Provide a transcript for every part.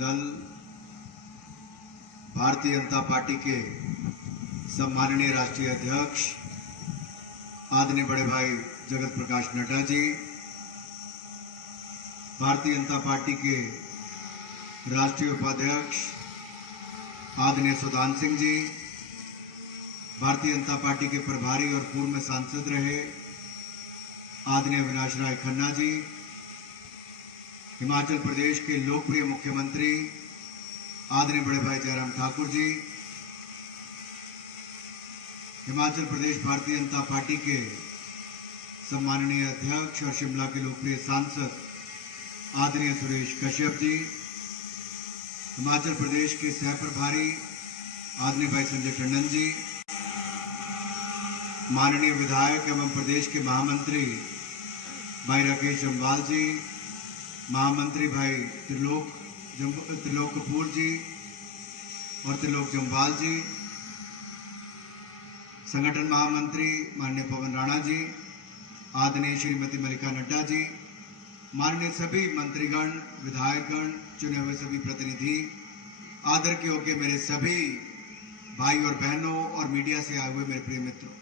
दल भारतीय जनता पार्टी के सम्माननीय राष्ट्रीय अध्यक्ष आदरणीय बड़े भाई जगत प्रकाश नड्डा जी, भारतीय जनता पार्टी के राष्ट्रीय उपाध्यक्ष आदरणीय सुधान सिंह जी, भारतीय जनता पार्टी के प्रभारी और पूर्व में सांसद रहे आदरणीय अविनाश राय खन्ना जी, हिमाचल प्रदेश के लोकप्रिय मुख्यमंत्री आदरणीय बड़े भाई जयराम ठाकुर जी, हिमाचल प्रदेश भारतीय जनता पार्टी के सम्माननीय अध्यक्ष और शिमला के लोकप्रिय सांसद आदरणीय सुरेश कश्यप जी, हिमाचल प्रदेश के सह प्रभारी आदरणीय भाई संजय टंडन जी, माननीय विधायक एवं प्रदेश के महामंत्री भाई राकेश जम्वाल जी, महामंत्री भाई त्रिलोक कपूर जी और त्रिलोक जम्वाल जी, संगठन महामंत्री माननीय पवन राणा जी, आदरणीय श्रीमती मल्लिका नड्डा जी, माननीय सभी मंत्रीगण, विधायकगण, चुने हुए सभी प्रतिनिधि, आदर के योग्य मेरे सभी भाई और बहनों और मीडिया से आए हुए मेरे प्रिय मित्रों,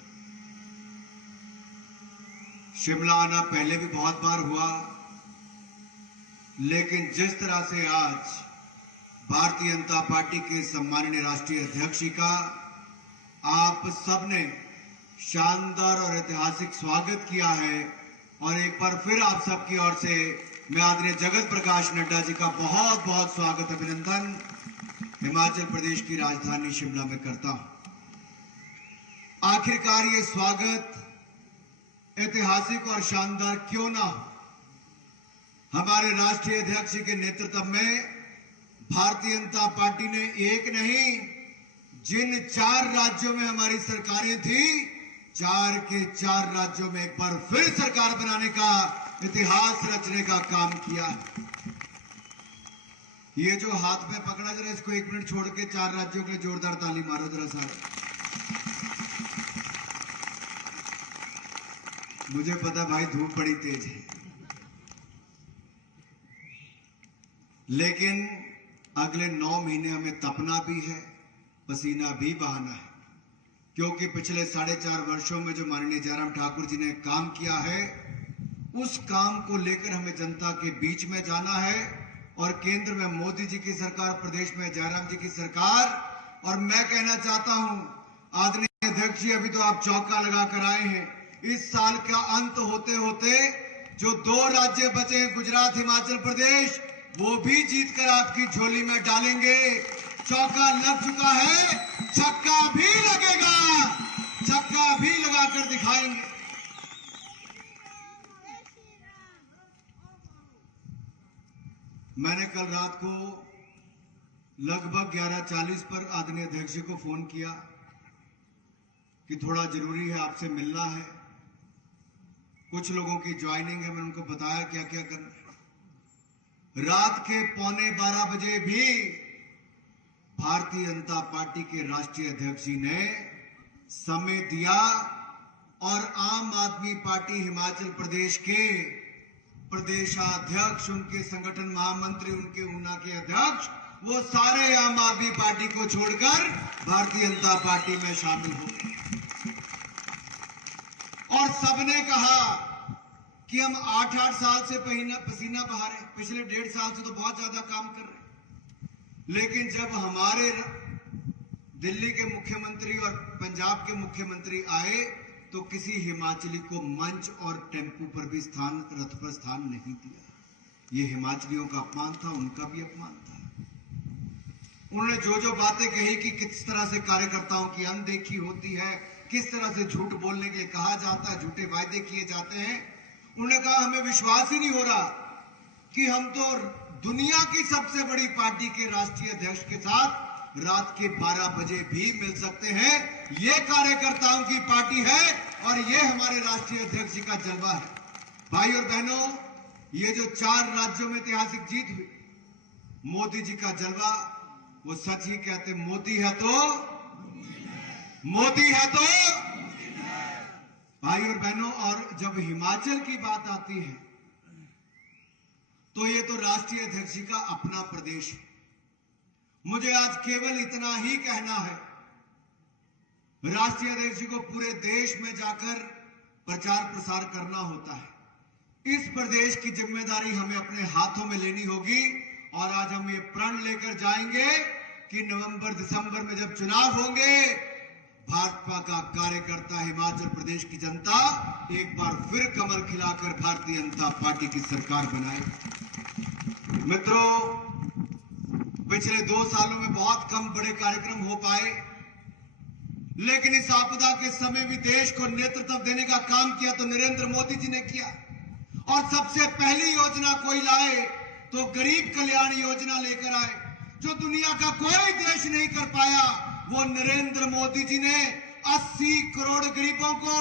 शिमला आना पहले भी बहुत बार हुआ, लेकिन जिस तरह से आज भारतीय जनता पार्टी के सम्माननीय राष्ट्रीय अध्यक्ष का आप सबने शानदार और ऐतिहासिक स्वागत किया है, और एक बार फिर आप सबकी ओर से मैं आदरणीय जगत प्रकाश नड्डा जी का बहुत बहुत स्वागत, अभिनंदन हिमाचल प्रदेश की राजधानी शिमला में करता हूं। आखिरकार ये स्वागत ऐतिहासिक और शानदार क्यों ना हो, हमारे राष्ट्रीय अध्यक्ष के नेतृत्व में भारतीय जनता पार्टी ने एक नहीं, जिन 4 राज्यों में हमारी सरकारें थी, 4 के 4 राज्यों में एक बार फिर सरकार बनाने का, इतिहास रचने का काम किया है। ये जो हाथ में पकड़ा, जरा इसको 1 मिनट छोड़ के 4 राज्यों के लिए जोरदार ताली मारो जरा सारे। मुझे पता भाई धूप बड़ी तेज है, लेकिन अगले 9 महीने हमें तपना भी है, पसीना भी बहाना है, क्योंकि पिछले 4.5 वर्षों में जो माननीय जयराम ठाकुर जी ने काम किया है, उस काम को लेकर हमें जनता के बीच में जाना है। और केंद्र में मोदी जी की सरकार, प्रदेश में जयराम जी की सरकार, और मैं कहना चाहता हूं आदरणीय अध्यक्ष जी, अभी तो आप चौका लगा कर आए हैं, इस साल का अंत होते होते जो 2 राज्य बचे हैं, गुजरात हिमाचल प्रदेश, वो भी जीतकर आपकी झोली में डालेंगे। चौका लग चुका है, छक्का भी लगेगा, छक्का भी लगाकर दिखाएंगे। मैंने कल रात को लगभग 11:40 पर आदरणीय अध्यक्ष जी को फोन किया कि थोड़ा जरूरी है, आपसे मिलना है, कुछ लोगों की ज्वाइनिंग है, मैंने उनको बताया क्या क्या करना है। रात के 11:45 बजे भी भारतीय जनता पार्टी के राष्ट्रीय अध्यक्ष जी ने समय दिया, और आम आदमी पार्टी हिमाचल प्रदेश के प्रदेशाध्यक्ष, उनके संगठन महामंत्री, उनके ऊना के अध्यक्ष, वो सारे आम आदमी पार्टी को छोड़कर भारतीय जनता पार्टी में शामिल हो गए, और सबने कहा कि हम 8-8 साल से पसीना बहा रहे हैं, पिछले 1.5 साल से तो बहुत ज्यादा काम कर रहे हैं, लेकिन जब हमारे दिल्ली के मुख्यमंत्री और पंजाब के मुख्यमंत्री आए तो किसी हिमाचली को मंच और टेम्पू पर भी रथ पर स्थान नहीं दिया। ये हिमाचलियों का अपमान था, उनका भी अपमान था। उन्होंने जो बातें कही कि किस तरह से कार्यकर्ताओं की अनदेखी होती है, किस तरह से झूठ बोलने के लिए कहा जाता है, झूठे वायदे किए जाते हैं, उन्होंने कहा हमें विश्वास ही नहीं हो रहा कि हम तो दुनिया की सबसे बड़ी पार्टी के राष्ट्रीय अध्यक्ष के साथ रात के 12 बजे भी मिल सकते हैं। ये कार्यकर्ताओं की पार्टी है, और ये हमारे राष्ट्रीय अध्यक्ष जी का जलवा है। भाई और बहनों, ये जो 4 राज्यों में ऐतिहासिक जीत हुई, मोदी जी का जलवा, वो सच ही कहते, मोदी है तो मोदी है तो भाई और बहनों। और जब हिमाचल की बात आती है तो ये तो राष्ट्रीय अध्यक्ष जी का अपना प्रदेश है। मुझे आज केवल इतना ही कहना है, राष्ट्रीय अध्यक्ष को पूरे देश में जाकर प्रचार प्रसार करना होता है। इस प्रदेश की जिम्मेदारी हमें अपने हाथों में लेनी होगी और आज हम ये प्रण लेकर जाएंगे कि नवंबर दिसंबर में जब चुनाव होंगे, भाजपा का कार्यकर्ता, हिमाचल प्रदेश की जनता एक बार फिर कमर खिलाकर भारतीय जनता पार्टी की सरकार बनाए। मित्रों, पिछले 2 सालों में बहुत कम बड़े कार्यक्रम हो पाए, लेकिन इस आपदा के समय भी देश को नेतृत्व देने का काम किया तो नरेंद्र मोदी जी ने किया। और सबसे पहली योजना कोई लाए तो गरीब कल्याण योजना लेकर आए, जो दुनिया का कोई देश नहीं कर पाया। वो नरेंद्र मोदी जी ने 80 करोड़ गरीबों को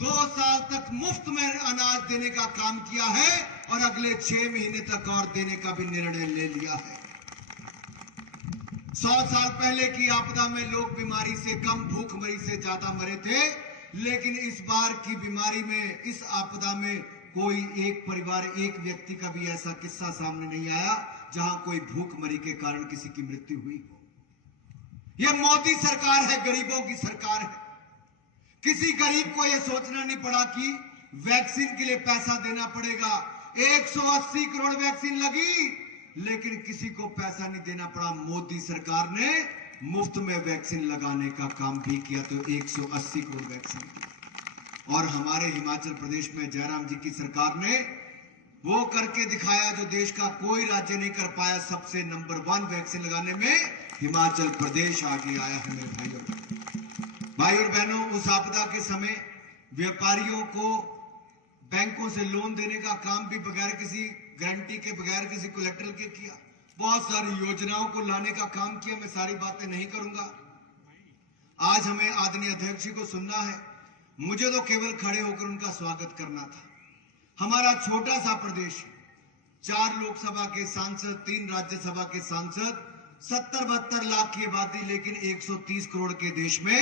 2 साल तक मुफ्त में अनाज देने का काम किया है और अगले 6 महीने तक और देने का भी निर्णय ले लिया है। 100 साल पहले की आपदा में लोग बीमारी से कम, भूखमरी से ज्यादा मरे थे, लेकिन इस बार की बीमारी में, इस आपदा में कोई एक परिवार, एक व्यक्ति का भी ऐसा किस्सा सामने नहीं आया जहां कोई भूखमरी के कारण किसी की मृत्यु हुई हो। यह मोदी सरकार है, गरीबों की सरकार है। किसी गरीब को यह सोचना नहीं पड़ा कि वैक्सीन के लिए पैसा देना पड़ेगा। 180 करोड़ वैक्सीन लगी, लेकिन किसी को पैसा नहीं देना पड़ा। मोदी सरकार ने मुफ्त में वैक्सीन लगाने का काम भी किया, तो 180 करोड़ वैक्सीन। और हमारे हिमाचल प्रदेश में जयराम जी की सरकार ने वो करके दिखाया जो देश का कोई राज्य नहीं कर पाया। सबसे नंबर 1 वैक्सीन लगाने में हिमाचल प्रदेश आगे आया है। मेरे भाई और बहनों, उस आपदा के समय व्यापारियों को बैंकों से लोन देने का काम भी बगैर किसी गारंटी के, बगैर किसी कोलेटरल के किया। बहुत सारी योजनाओं को लाने का काम किया। मैं सारी बातें नहीं करूंगा। आज हमें आदरणीय अध्यक्ष जी को सुनना है, मुझे तो केवल खड़े होकर उनका स्वागत करना था। हमारा छोटा सा प्रदेश, 4 लोकसभा के सांसद, 3 राज्यसभा के सांसद, 70-72 लाख की आबादी, लेकिन 130 करोड़ के देश में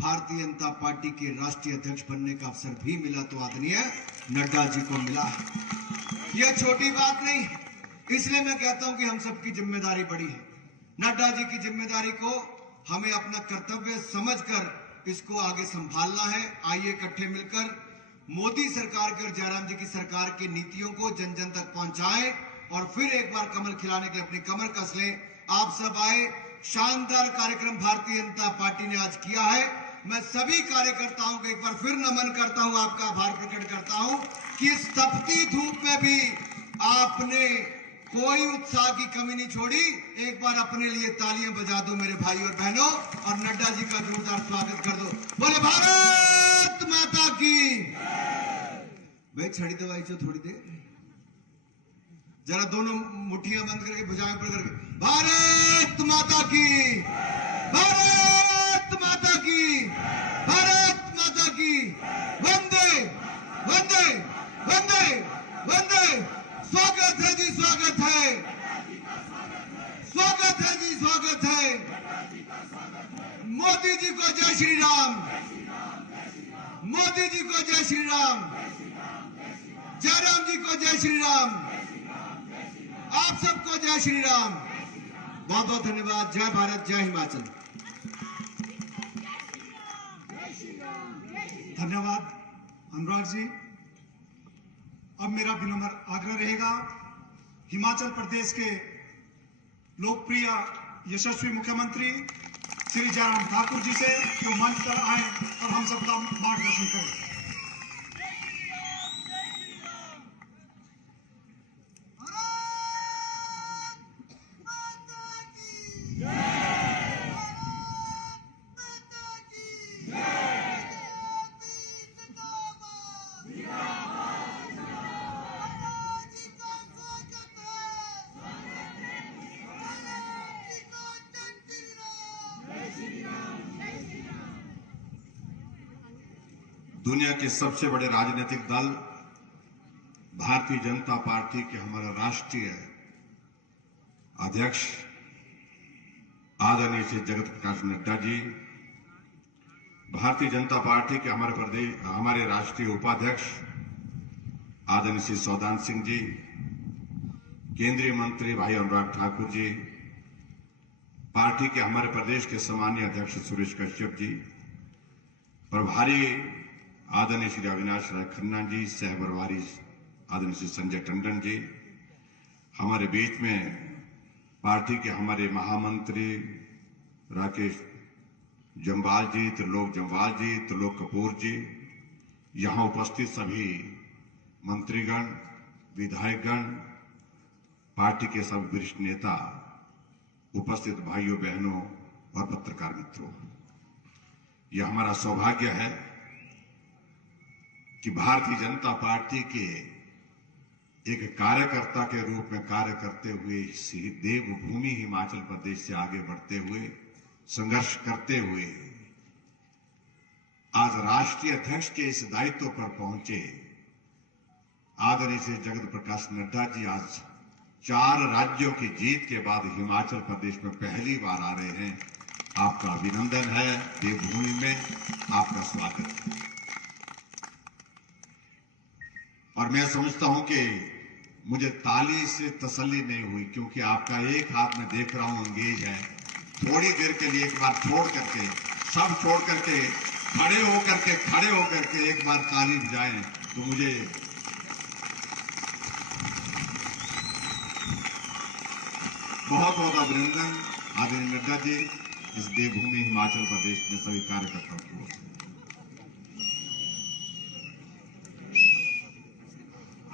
भारतीय जनता पार्टी के राष्ट्रीय अध्यक्ष बनने का अवसर भी मिला तो आदरणीय नड्डा जी को मिला है। यह छोटी बात नहीं है, इसलिए मैं कहता हूं कि हम सबकी जिम्मेदारी बड़ी है। नड्डा जी की जिम्मेदारी को हमें अपना कर्तव्य समझकर इसको आगे संभालना है। आइए इकट्ठे मिलकर मोदी सरकार के और जयराम जी की सरकार की नीतियों को जन जन तक पहुंचाएं और फिर एक बार कमल खिलाने के लिए अपनी कमर कस लें। आप सब आए, शानदार कार्यक्रम भारतीय जनता पार्टी ने आज किया है। मैं सभी कार्यकर्ताओं को एक बार फिर नमन करता हूं, आपका आभार प्रकट करता हूं कि इस तपती धूप में भी आपने कोई उत्साह की कमी नहीं छोड़ी। एक बार अपने लिए तालियां बजा दो मेरे भाई और बहनों, और नड्डा जी का जोरदार स्वागत कर दो। बोले भारत माता की। भाई छड़ी दवाई चो थोड़ी देर, जरा दोनों मुट्ठियां बंद करके, भुजाएं ऊपर करके, भारत माता की, भारत माता की, भारत माता की, वंदे वंदे वंदे वंदे। स्वागत है जी, स्वागत है, स्वागत है जी, स्वागत है। मोदी जी को जय श्री राम, मोदी जी को जय श्री राम, जयराम जी को जय श्री राम, आप सबको जय श्री राम। बहुत बहुत धन्यवाद। जय भारत, जय हिमाचल। धन्यवाद अनुराग जी। अब मेरा विनम्र आग्रह रहेगा हिमाचल प्रदेश के लोकप्रिय यशस्वी मुख्यमंत्री श्री जयराम ठाकुर जी से, जो मंच पर आए और हम सबका मार्गदर्शन करें। दुनिया के सबसे बड़े राजनीतिक दल भारतीय जनता पार्टी के हमारा राष्ट्रीय अध्यक्ष आदरणीय श्री जगत प्रकाश नड्डा जी, भारतीय जनता पार्टी के हमारे राष्ट्रीय उपाध्यक्ष आदरणीय श्री सौदान सिंह जी, केंद्रीय मंत्री भाई अनुराग ठाकुर जी, पार्टी के हमारे प्रदेश के सम्मानीय अध्यक्ष सुरेश कश्यप जी, प्रभारी आदरणीय श्री अविनाश राय खन्ना जी, सह प्रभारी आदरणीय श्री संजय टंडन जी, हमारे बीच में पार्टी के हमारे महामंत्री राकेश जम्वाल जी, त्रिलोक जम्वाल जी, त्रिलोक कपूर जी, यहाँ उपस्थित सभी मंत्रीगण, विधायकगण, पार्टी के सब वरिष्ठ नेता, उपस्थित भाइयों बहनों और पत्रकार मित्रों, यह हमारा सौभाग्य है कि भारतीय जनता पार्टी के एक कार्यकर्ता के रूप में कार्य करते हुए देवभूमि हिमाचल प्रदेश से आगे बढ़ते हुए, संघर्ष करते हुए आज राष्ट्रीय अध्यक्ष के इस दायित्व पर पहुंचे आदरणीय श्री जगत प्रकाश नड्डा जी आज 4 राज्यों की जीत के बाद हिमाचल प्रदेश में पहली बार आ रहे हैं। आपका अभिनंदन है, देवभूमि में आपका स्वागत है। और मैं समझता हूं कि मुझे ताली से तसल्ली नहीं हुई, क्योंकि आपका एक हाथ में देख रहा हूं एंगेज है। थोड़ी देर के लिए एक बार छोड़ करके, सब छोड़ करके, खड़े होकर के एक बार ताली बजाएं तो मुझे बहुत बहुत अभिनंदन आदरणीय नड्डा जी, इस देवभूमि हिमाचल प्रदेश में सभी कार्यकर्ताओं को।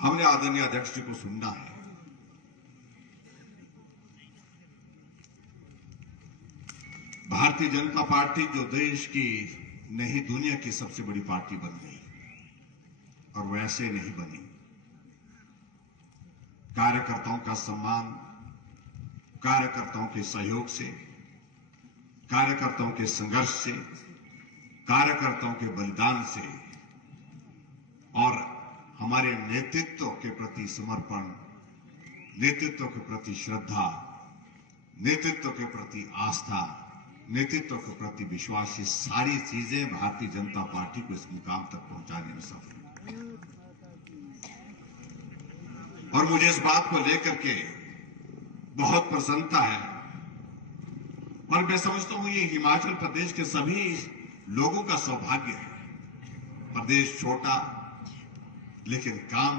हमने आदरणीय अध्यक्ष जी को सुनना है। भारतीय जनता पार्टी जो देश की नहीं दुनिया की सबसे बड़ी पार्टी बन गई, और वैसे नहीं बनी। कार्यकर्ताओं का सम्मान, कार्यकर्ताओं के सहयोग से, कार्यकर्ताओं के संघर्ष से, कार्यकर्ताओं के बलिदान से और हमारे नेतृत्व के प्रति समर्पण, नेतृत्व के प्रति श्रद्धा, नेतृत्व के प्रति आस्था, नेतृत्व के प्रति विश्वास, ये सारी चीजें भारतीय जनता पार्टी को इस मुकाम तक पहुंचाने में सफल हुई। और मुझे इस बात को लेकर के बहुत प्रसन्नता है, और मैं समझता हूं ये हिमाचल प्रदेश के सभी लोगों का सौभाग्य है। प्रदेश छोटा लेकिन काम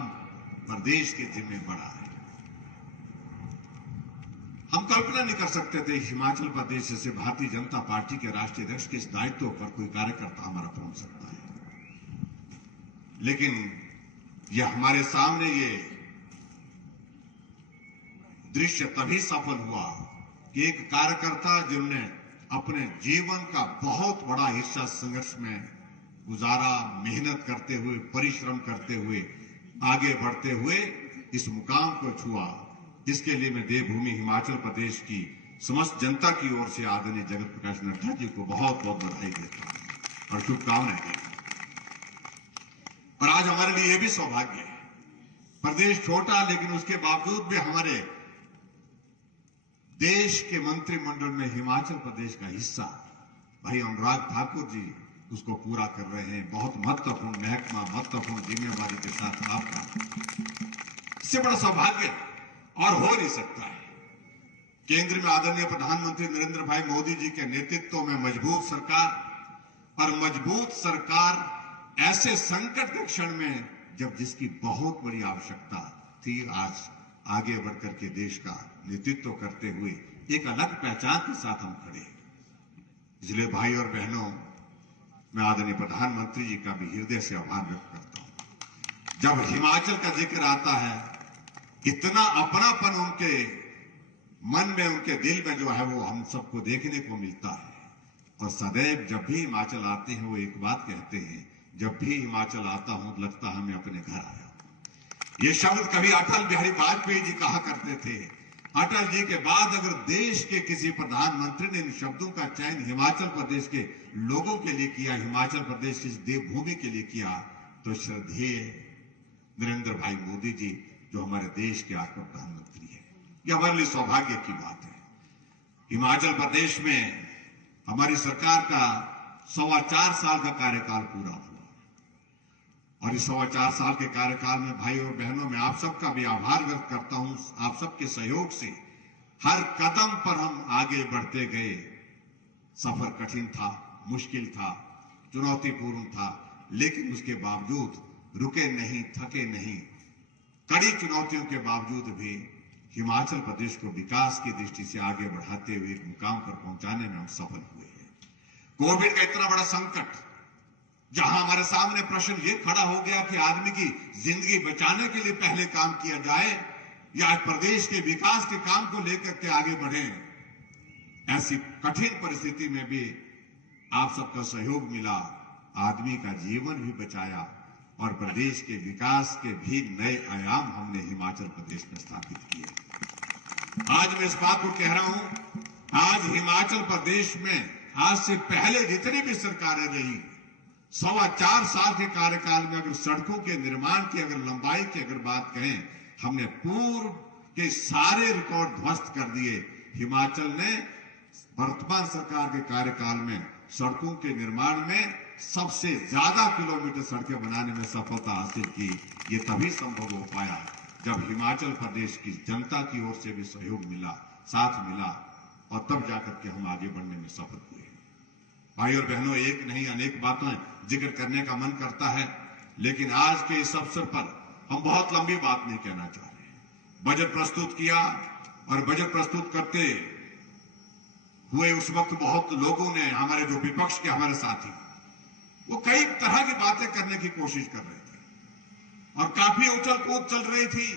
प्रदेश के जिम्मे बड़ा है। हम कल्पना नहीं कर सकते थे हिमाचल प्रदेश से भारतीय जनता पार्टी के राष्ट्रीय अध्यक्ष के इस दायित्व पर कोई कार्यकर्ता हमारा पहुंच सकता है, लेकिन यह हमारे सामने ये दृश्य तभी सफल हुआ कि एक कार्यकर्ता जिन्होंने अपने जीवन का बहुत बड़ा हिस्सा संघर्ष में गुजारा, मेहनत करते हुए, परिश्रम करते हुए, आगे बढ़ते हुए इस मुकाम को छुआ, इसके लिए मैं देवभूमि हिमाचल प्रदेश की समस्त जनता की ओर से आदरणीय जगत प्रकाश नड्डा जी को बहुत बहुत बधाई देता हूं और शुभकामनाएं देता हूं। और आज हमारे लिए यह भी सौभाग्य है, प्रदेश छोटा लेकिन उसके बावजूद भी हमारे देश के मंत्रिमंडल में हिमाचल प्रदेश का हिस्सा भाई अनुराग ठाकुर जी उसको पूरा कर रहे हैं। बहुत महत्वपूर्ण महकमा, महत्वपूर्ण जिम्मेवारी के साथ आपका, इससे बड़ा सौभाग्य और हो नहीं सकता है। केंद्र में आदरणीय प्रधानमंत्री नरेंद्र भाई मोदी जी के नेतृत्व में मजबूत सरकार, और मजबूत सरकार ऐसे संकट के क्षण में जब जिसकी बहुत बड़ी आवश्यकता थी, आज आगे बढ़कर के देश का नेतृत्व करते हुए एक अलग पहचान के साथ हम खड़े। इसलिए भाई और बहनों, मैं आदरणीय प्रधानमंत्री जी का भी हृदय से आभार व्यक्त करता हूं। जब हिमाचल का जिक्र आता है, इतना अपनापन उनके मन में, उनके दिल में जो है वो हम सबको देखने को मिलता है। और सदैव जब भी हिमाचल आते हैं वो एक बात कहते हैं, जब भी हिमाचल आता हूं तो लगता है मैं अपने घर आया हूं। ये शब्द कभी अटल बिहारी वाजपेयी जी कहा करते थे। अटल जी के बाद अगर देश के किसी प्रधानमंत्री ने इन शब्दों का चयन हिमाचल प्रदेश के लोगों के लिए किया, हिमाचल प्रदेश की इस देवभूमि के लिए किया, तो श्रद्धेय नरेंद्र भाई मोदी जी जो हमारे देश के आज प्रधानमंत्री है। यह हमारे लिए सौभाग्य की बात है। हिमाचल प्रदेश में हमारी सरकार का 4.25 साल का कार्यकाल पूरा हुआ, और इस 4.25 साल के कार्यकाल में भाई और बहनों, मैं आप सबका भी आभार व्यक्त करता हूं। आप सबके सहयोग से हर कदम पर हम आगे आगे बढ़ते गए। सफर कठिन था, मुश्किल था, चुनौतीपूर्ण था, लेकिन उसके बावजूद रुके नहीं, थके नहीं। कड़ी चुनौतियों के बावजूद भी हिमाचल प्रदेश को विकास की दृष्टि से आगे बढ़ाते हुए एक मुकाम पर पहुंचाने में हम सफल हुए हैं। कोविड का इतना बड़ा संकट, जहां हमारे सामने प्रश्न ये खड़ा हो गया कि आदमी की जिंदगी बचाने के लिए पहले काम किया जाए या प्रदेश के विकास के काम को लेकर के आगे बढ़े, ऐसी कठिन परिस्थिति में भी आप सबका सहयोग मिला, आदमी का जीवन भी बचाया और प्रदेश के विकास के भी नए आयाम हमने हिमाचल प्रदेश में स्थापित किए। आज मैं इस बात को कह रहा हूं, आज हिमाचल प्रदेश में आज से पहले जितनी भी सरकारें रही, 4.25 साल के कार्यकाल में अगर सड़कों के निर्माण की अगर लंबाई की अगर बात करें, हमने पूर्व के सारे रिकॉर्ड ध्वस्त कर दिए। हिमाचल ने वर्तमान सरकार के कार्यकाल में सड़कों के निर्माण में सबसे ज्यादा किलोमीटर सड़कें बनाने में सफलता हासिल की। ये तभी संभव हो पाया जब हिमाचल प्रदेश की जनता की ओर से भी सहयोग मिला, साथ मिला, और तब जाकर के हम आगे बढ़ने में सफल हुए। भाई और बहनों, एक नहीं अनेक बातें जिक्र करने का मन करता है, लेकिन आज के इस अवसर पर हम बहुत लंबी बात नहीं कहना चाह रहे। बजट प्रस्तुत किया और बजट प्रस्तुत करते हुए उस वक्त बहुत लोगों ने, हमारे जो विपक्ष के हमारे साथी, वो कई तरह की बातें करने की कोशिश कर रहे थे और काफी उछल कूद चल रही थी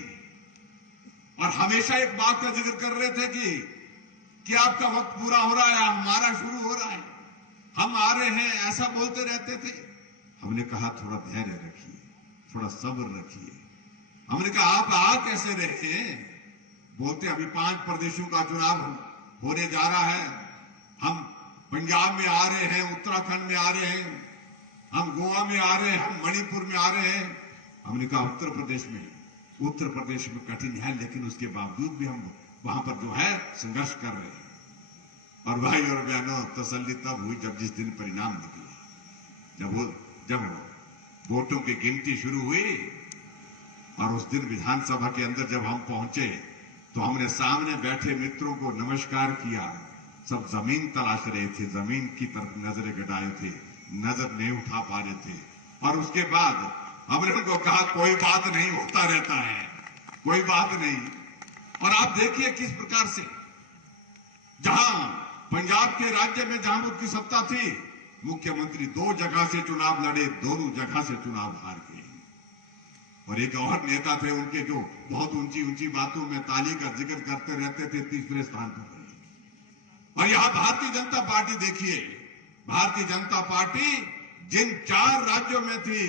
और हमेशा एक बात का जिक्र कर रहे थे कि आपका वक्त पूरा हो रहा है, हमारा शुरू हो रहा है, हम आ रहे हैं, ऐसा बोलते रहते थे। हमने कहा थोड़ा धैर्य रखिए, थोड़ा सब्र रखिए। हमने कहा आप आ कैसे रहे हैं? बोलते अभी 5 प्रदेशों का चुनाव होने जा रहा है, हम पंजाब में आ रहे हैं, उत्तराखंड में आ रहे हैं, हम गोवा में आ रहे हैं, हम मणिपुर में आ रहे हैं। हमने कहा उत्तर प्रदेश में कठिन है, लेकिन उसके बावजूद भी हम वहां पर जो है संघर्ष कर रहे हैं। और भाई और बहनों, तसल्ली तब हुई जब जिस दिन परिणाम निकला, जब वोटों की गिनती शुरू हुई और उस दिन विधानसभा के अंदर जब हम पहुंचे तो हमने सामने बैठे मित्रों को नमस्कार किया। सब जमीन तलाश रहे थे, जमीन की तरफ नजरें गड़ाए थे, नजर नहीं उठा पा रहे थे। और उसके बाद हमने उनको कहा कोई बात नहीं, होता रहता है, कोई बात नहीं। और आप देखिए किस प्रकार से जहां पंजाब के राज्य में जहां उनकी सत्ता थी, मुख्यमंत्री 2 जगह से चुनाव लड़े, दोनों जगह से चुनाव हार गए। और एक और नेता थे उनके जो बहुत ऊंची ऊंची बातों में ताली का जिक्र करते रहते थे, 3रे स्थान पर रहे। और यहां भारतीय जनता पार्टी देखिए, भारतीय जनता पार्टी जिन 4 राज्यों में थी,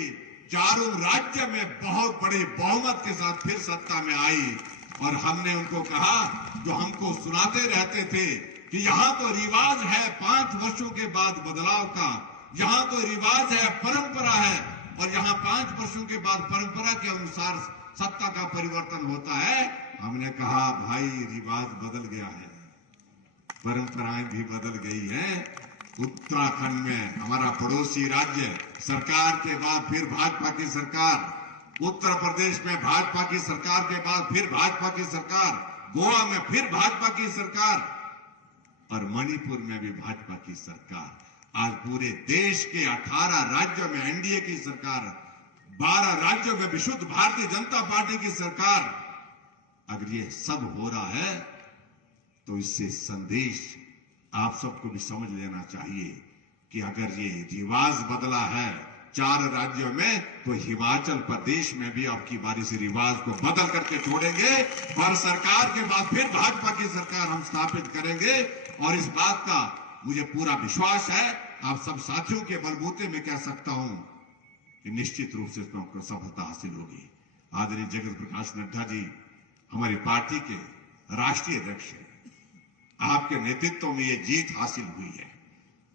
चारों राज्य में बहुत बड़े बहुमत के साथ फिर सत्ता में आई। और हमने उनको कहा, जो हमको सुनाते रहते थे कि यहां तो रिवाज है 5 वर्षों के बाद बदलाव का, यहां तो रिवाज है, परंपरा है, और यहां 5 वर्षों के बाद परंपरा के अनुसार सत्ता का परिवर्तन होता है। हमने कहा भाई रिवाज बदल गया है, परंपराएं भी बदल गई है। उत्तराखंड में हमारा पड़ोसी राज्य, सरकार के बाद फिर भाजपा की सरकार, उत्तर प्रदेश में भाजपा की सरकार के बाद फिर भाजपा की सरकार, गोवा में फिर भाजपा की सरकार, और मणिपुर में भी भाजपा की सरकार। आज पूरे देश के 18 राज्यों में एनडीए की सरकार, 12 राज्यों में विशुद्ध भारतीय जनता पार्टी की सरकार। अगर ये सब हो रहा है तो इससे संदेश आप सबको भी समझ लेना चाहिए कि अगर ये रिवाज बदला है 4 राज्यों में, तो हिमाचल प्रदेश में भी अब की बारी से रिवाज को बदल करके छोड़ेंगे और सरकार के बाद फिर भाजपा की सरकार हम स्थापित करेंगे। और इस बात का मुझे पूरा विश्वास है, आप सब साथियों के बलबूते में कह सकता हूं कि निश्चित रूप से इसमें सफलता हासिल होगी। आदरणीय जगत प्रकाश नड्डा जी हमारी पार्टी के राष्ट्रीय अध्यक्ष हैं, आपके नेतृत्व में ये जीत हासिल हुई है।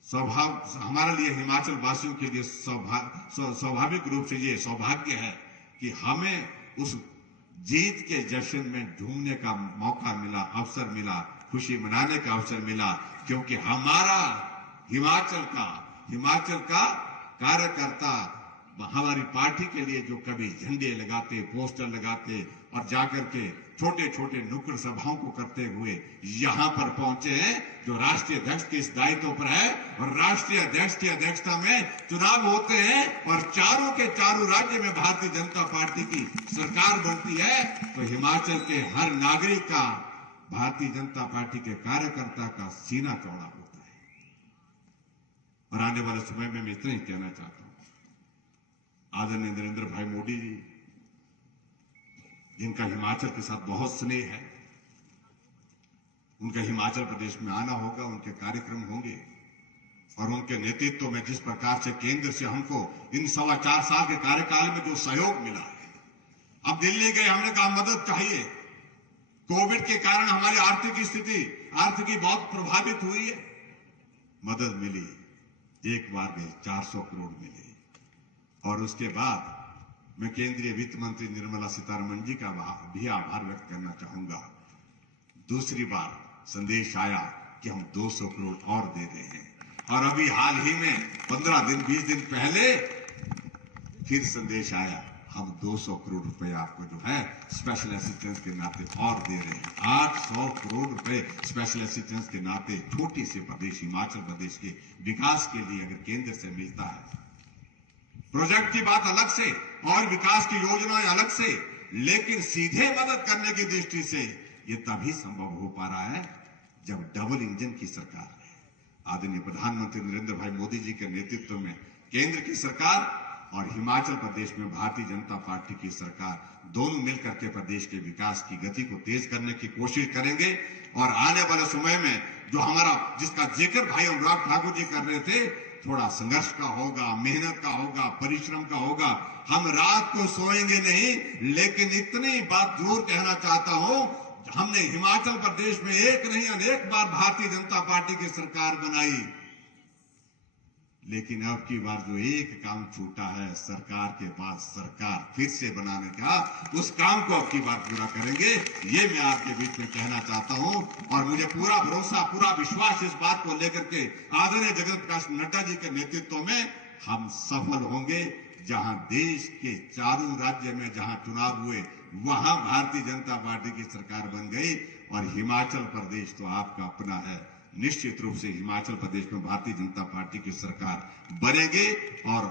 हमारे लिए, हिमाचल वासियों के लिए स्वाभाविक रूप से ये सौभाग्य है कि हमें उस जीत के जश्न में झूमने का मौका मिला, अवसर मिला, खुशी मनाने का अवसर मिला, क्योंकि हमारा हिमाचल का कार्यकर्ता हमारी पार्टी के लिए जो कभी झंडे लगाते, पोस्टर लगाते और जाकर के छोटे छोटे नुक्कड़ सभाओं को करते हुए यहां पर पहुंचे हैं, जो राष्ट्रीय अध्यक्ष के इस दायित्व पर है। और राष्ट्रीय अध्यक्ष की अध्यक्षता में चुनाव होते हैं और चारों के चारों राज्य में भारतीय जनता पार्टी की सरकार बनती है, तो हिमाचल के हर नागरिक का, भारतीय जनता पार्टी के कार्यकर्ता का सीना चौड़ा होता है। और आने वाले समय में मैं इतना ही कहना चाहता हूं, आदरणीय नरेंद्र भाई मोदी जी, जिनका हिमाचल के साथ बहुत स्नेह है, उनका हिमाचल प्रदेश में आना होगा, उनके कार्यक्रम होंगे और उनके नेतृत्व में जिस प्रकार से केंद्र से हमको इन 4.25 साल के कार्यकाल में जो सहयोग मिला है। अब दिल्ली गए, हमने कहा मदद चाहिए, कोविड के कारण हमारी आर्थिक स्थिति बहुत प्रभावित हुई है, मदद मिली, एक बार में 400 करोड़ मिले। और उसके बाद मैं केंद्रीय वित्त मंत्री निर्मला सीतारमण जी का भी आभार व्यक्त करना चाहूंगा। दूसरी बार संदेश आया कि हम 200 करोड़ और दे रहे हैं, और अभी हाल ही में 15 दिन 20 दिन पहले फिर संदेश आया, हम 200 करोड़ रुपए आपको जो है स्पेशल असिस्टेंस के नाते और दे रहे हैं। 800 करोड़ रुपए स्पेशल असिस्टेंस के नाते छोटी से प्रदेश हिमाचल प्रदेश के विकास के लिए अगर केंद्र से मिलता है, प्रोजेक्ट की बात अलग से और विकास की योजनाएं अलग से, लेकिन सीधे मदद करने की दृष्टि से ये तभी संभव हो पा रहा है जब डबल इंजन की सरकार है। आदरणीय प्रधानमंत्री नरेंद्र भाई मोदी जी के नेतृत्व में केंद्र की सरकार और हिमाचल प्रदेश में भारतीय जनता पार्टी की सरकार दोनों मिलकर के प्रदेश के विकास की गति को तेज करने की कोशिश करेंगे। और आने वाले समय में जो हमारा, जिसका जिक्र भाई अनुराग ठाकुर जी कर रहे थे, थोड़ा संघर्ष का होगा, मेहनत का होगा, परिश्रम का होगा। हम रात को सोएंगे नहीं, लेकिन इतनी बात जरूर कहना चाहता हूं, हमने हिमाचल प्रदेश में एक नहीं अनेक बार भारतीय जनता पार्टी की सरकार बनाई, लेकिन अब की बार जो एक काम छूटा है सरकार के पास सरकार फिर से बनाने का, उस काम को अब की बार पूरा करेंगे, ये मैं आपके बीच में कहना चाहता हूं। और मुझे पूरा भरोसा, पूरा विश्वास इस बात को लेकर के आदरणीय जगत प्रकाश नड्डा जी के नेतृत्व में हम सफल होंगे। जहां देश के चारों राज्य में जहां चुनाव हुए, वहां भारतीय जनता पार्टी की सरकार बन गई, और हिमाचल प्रदेश तो आपका अपना है। निश्चित रूप से हिमाचल प्रदेश में भारतीय जनता पार्टी की सरकार बनेगी और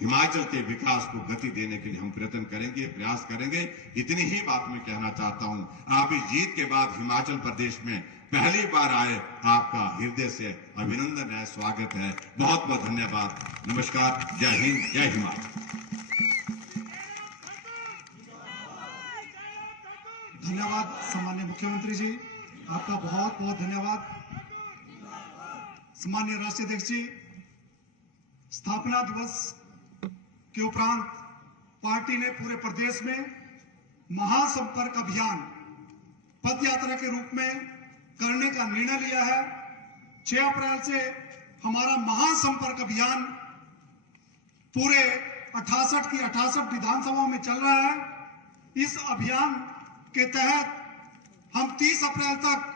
हिमाचल के विकास को गति देने के लिए हम प्रयत्न करेंगे, प्रयास करेंगे। इतनी ही बात मैं कहना चाहता हूं। आप इस जीत के बाद हिमाचल प्रदेश में पहली बार आए, आपका हृदय से अभिनंदन है, स्वागत है। बहुत बहुत धन्यवाद, नमस्कार, जय हिंद, जय हिमाचल। धन्यवाद सम्माननीय मुख्यमंत्री जी, आपका बहुत बहुत धन्यवाद। सम्माननीय राष्ट्रीय अध्यक्ष जी, स्थापना दिवस के उपरांत पार्टी ने पूरे प्रदेश में महासंपर्क अभियान पद यात्रा के रूप में करने का निर्णय लिया है। 6 अप्रैल से हमारा महासंपर्क अभियान पूरे 68 की 68 विधानसभाओं में चल रहा है। इस अभियान के तहत हम 30 अप्रैल तक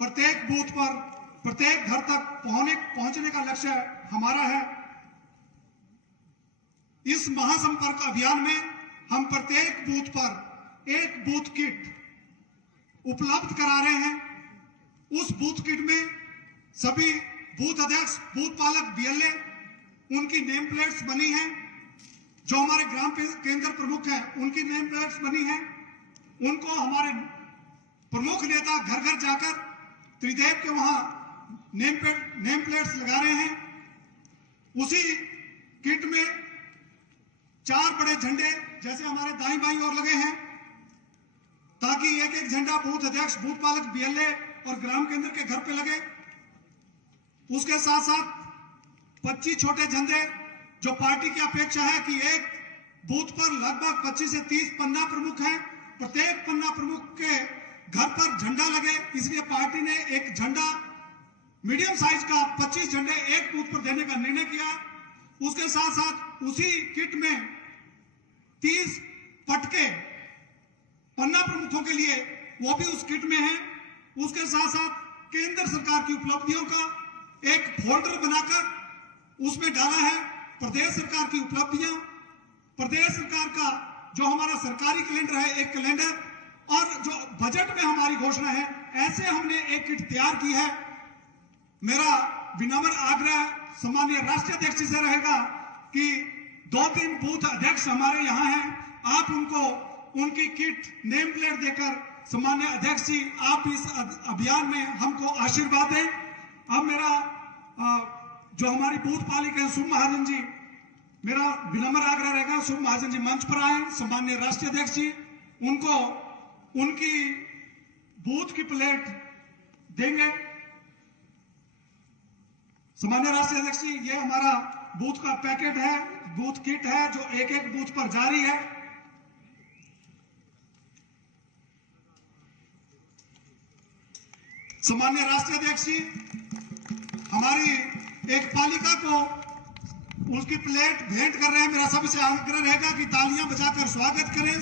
प्रत्येक बूथ पर, प्रत्येक घर तक पहुंचने का लक्ष्य हमारा है। इस महासंपर्क अभियान में हम प्रत्येक बूथ पर एक बूथ किट उपलब्ध करा रहे हैं। उस बूथ किट में सभी बूथ अध्यक्ष, बूथ पालक, बीएलए, उनकी नेम प्लेट्स बनी हैं। जो हमारे ग्राम केंद्र प्रमुख हैं, उनकी नेम प्लेट्स बनी हैं। उनको हमारे प्रमुख नेता घर घर जाकर त्रिदेव के वहां नेम प्लेट्स लगा रहे हैं। उसी किट में 4 बड़े झंडे जैसे हमारे दाई बाई और लगे हैं, ताकि एक एक झंडा बूथ अध्यक्ष, बूथ पालक, बीएलए और ग्राम केंद्र के घर पे लगे। उसके साथ साथ 25 छोटे झंडे, जो पार्टी की अपेक्षा है कि एक बूथ पर लगभग 25 से 30 पन्ना प्रमुख हैं, प्रत्येक पन्ना प्रमुख के घर पर झंडा लगे, इसलिए पार्टी ने एक झंडा मीडियम साइज का 25 झंडे एक बूथ पर देने का निर्णय किया। उसके साथ साथ उसी किट में 30 पटके पन्ना प्रमुखों के लिए, वो भी उस किट में है। उसके साथ साथ केंद्र सरकार की उपलब्धियों का एक फोल्डर बनाकर उसमें डाला है प्रदेश सरकार की उपलब्धियां, प्रदेश सरकार का जो हमारा सरकारी कैलेंडर है, एक कैलेंडर, और जो बजट में हमारी घोषणा है, ऐसे हमने एक किट तैयार की है। मेरा विनम्र आग्रह सम्मानीय राष्ट्रीय अध्यक्ष जी से रहेगा कि 2-3 बूथ अध्यक्ष हमारे यहाँ हैं, आप उनको उनकी किट नेम प्लेट देकर सम्मानीय अध्यक्ष जी आप इस अभियान में हमको आशीर्वाद दें। अब मेरा जो हमारी बूथ पालिका है शुभ महाजन जी, मेरा विनम्र आग्रह रहेगा शुभ महाजन जी मंच पर आए, सम्मानीय राष्ट्रीय अध्यक्ष जी उनको उनकी बूथ की प्लेट देंगे। सम्मानीय राष्ट्रीय अध्यक्ष जी, ये हमारा बूथ का पैकेट है, बूथ किट है जो एक एक बूथ पर जारी है। सम्मानीय राष्ट्रीय अध्यक्ष जी, हमारी एक पालिका को उसकी प्लेट भेंट कर रहे हैं। मेरा सबसे आग्रह रहेगा कि तालियां बजाकर स्वागत करें।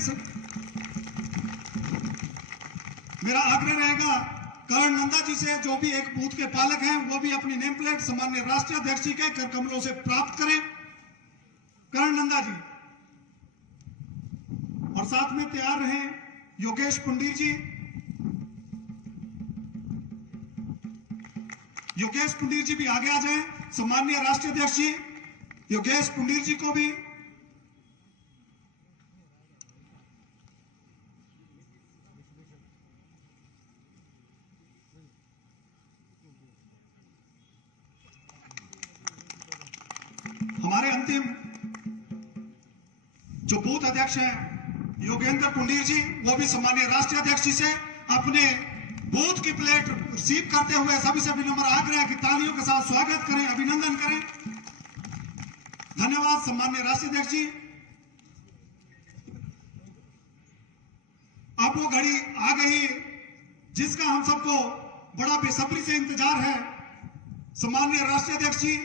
मेरा आग्रह रहेगा करण नंदा जी से, जो भी एक बूथ के पालक हैं, वो भी अपनी नेम प्लेट सम्मानीय राष्ट्रीय अध्यक्ष जी के कर कमलों से प्राप्त करें। करण नंदा जी, और साथ में तैयार रहे योगेश पुंडीर जी। योगेश पुंडीर जी भी आगे आ जाएं। सम्मानीय राष्ट्रीय अध्यक्ष जी योगेश पुंडीर जी को भी हमारे अंतिम जो बूथ अध्यक्ष हैं योगेंद्र पुंडीर जी, वो भी सम्मानीय राष्ट्रीय अध्यक्ष जी से अपने बूथ की प्लेट रिसीव करते हुए सभी से विनम्र आग्रह कि तालियों के साथ स्वागत करें, अभिनंदन करें। धन्यवाद सम्मानीय राष्ट्रीय अध्यक्ष जी। अब वो घड़ी आ गई जिसका हम सबको बड़ा बेसब्री से इंतजार है। सम्मानीय राष्ट्रीय अध्यक्ष जी,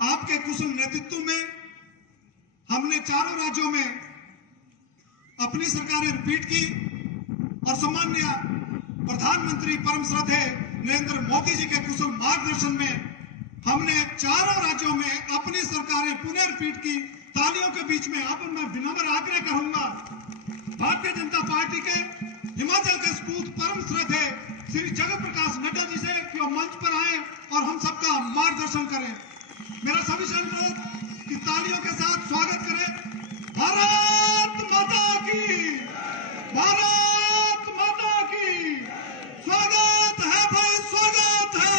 आपके कुशल नेतृत्व में हमने चारों राज्यों में अपनी सरकारें रिपीट की और सम्मान्य प्रधानमंत्री परम श्रद्धेय नरेंद्र मोदी जी के कुशल मार्गदर्शन में हमने चारों राज्यों में अपनी सरकारें पुनः रिपीट की। तालियों के बीच में अब मैं विनम्र आग्रह करूंगा भारतीय जनता पार्टी के हिमाचल के सपूत परम श्रद्धेय श्री जगत प्रकाश नड्डा जी से कि वो मंच पर आए और हम सबका मार्गदर्शन करें। मेरा सभी से अनुरोध कि तालियों के साथ स्वागत करें। भारत माता की, भारत माता की स्वागत है भाई, स्वागत है।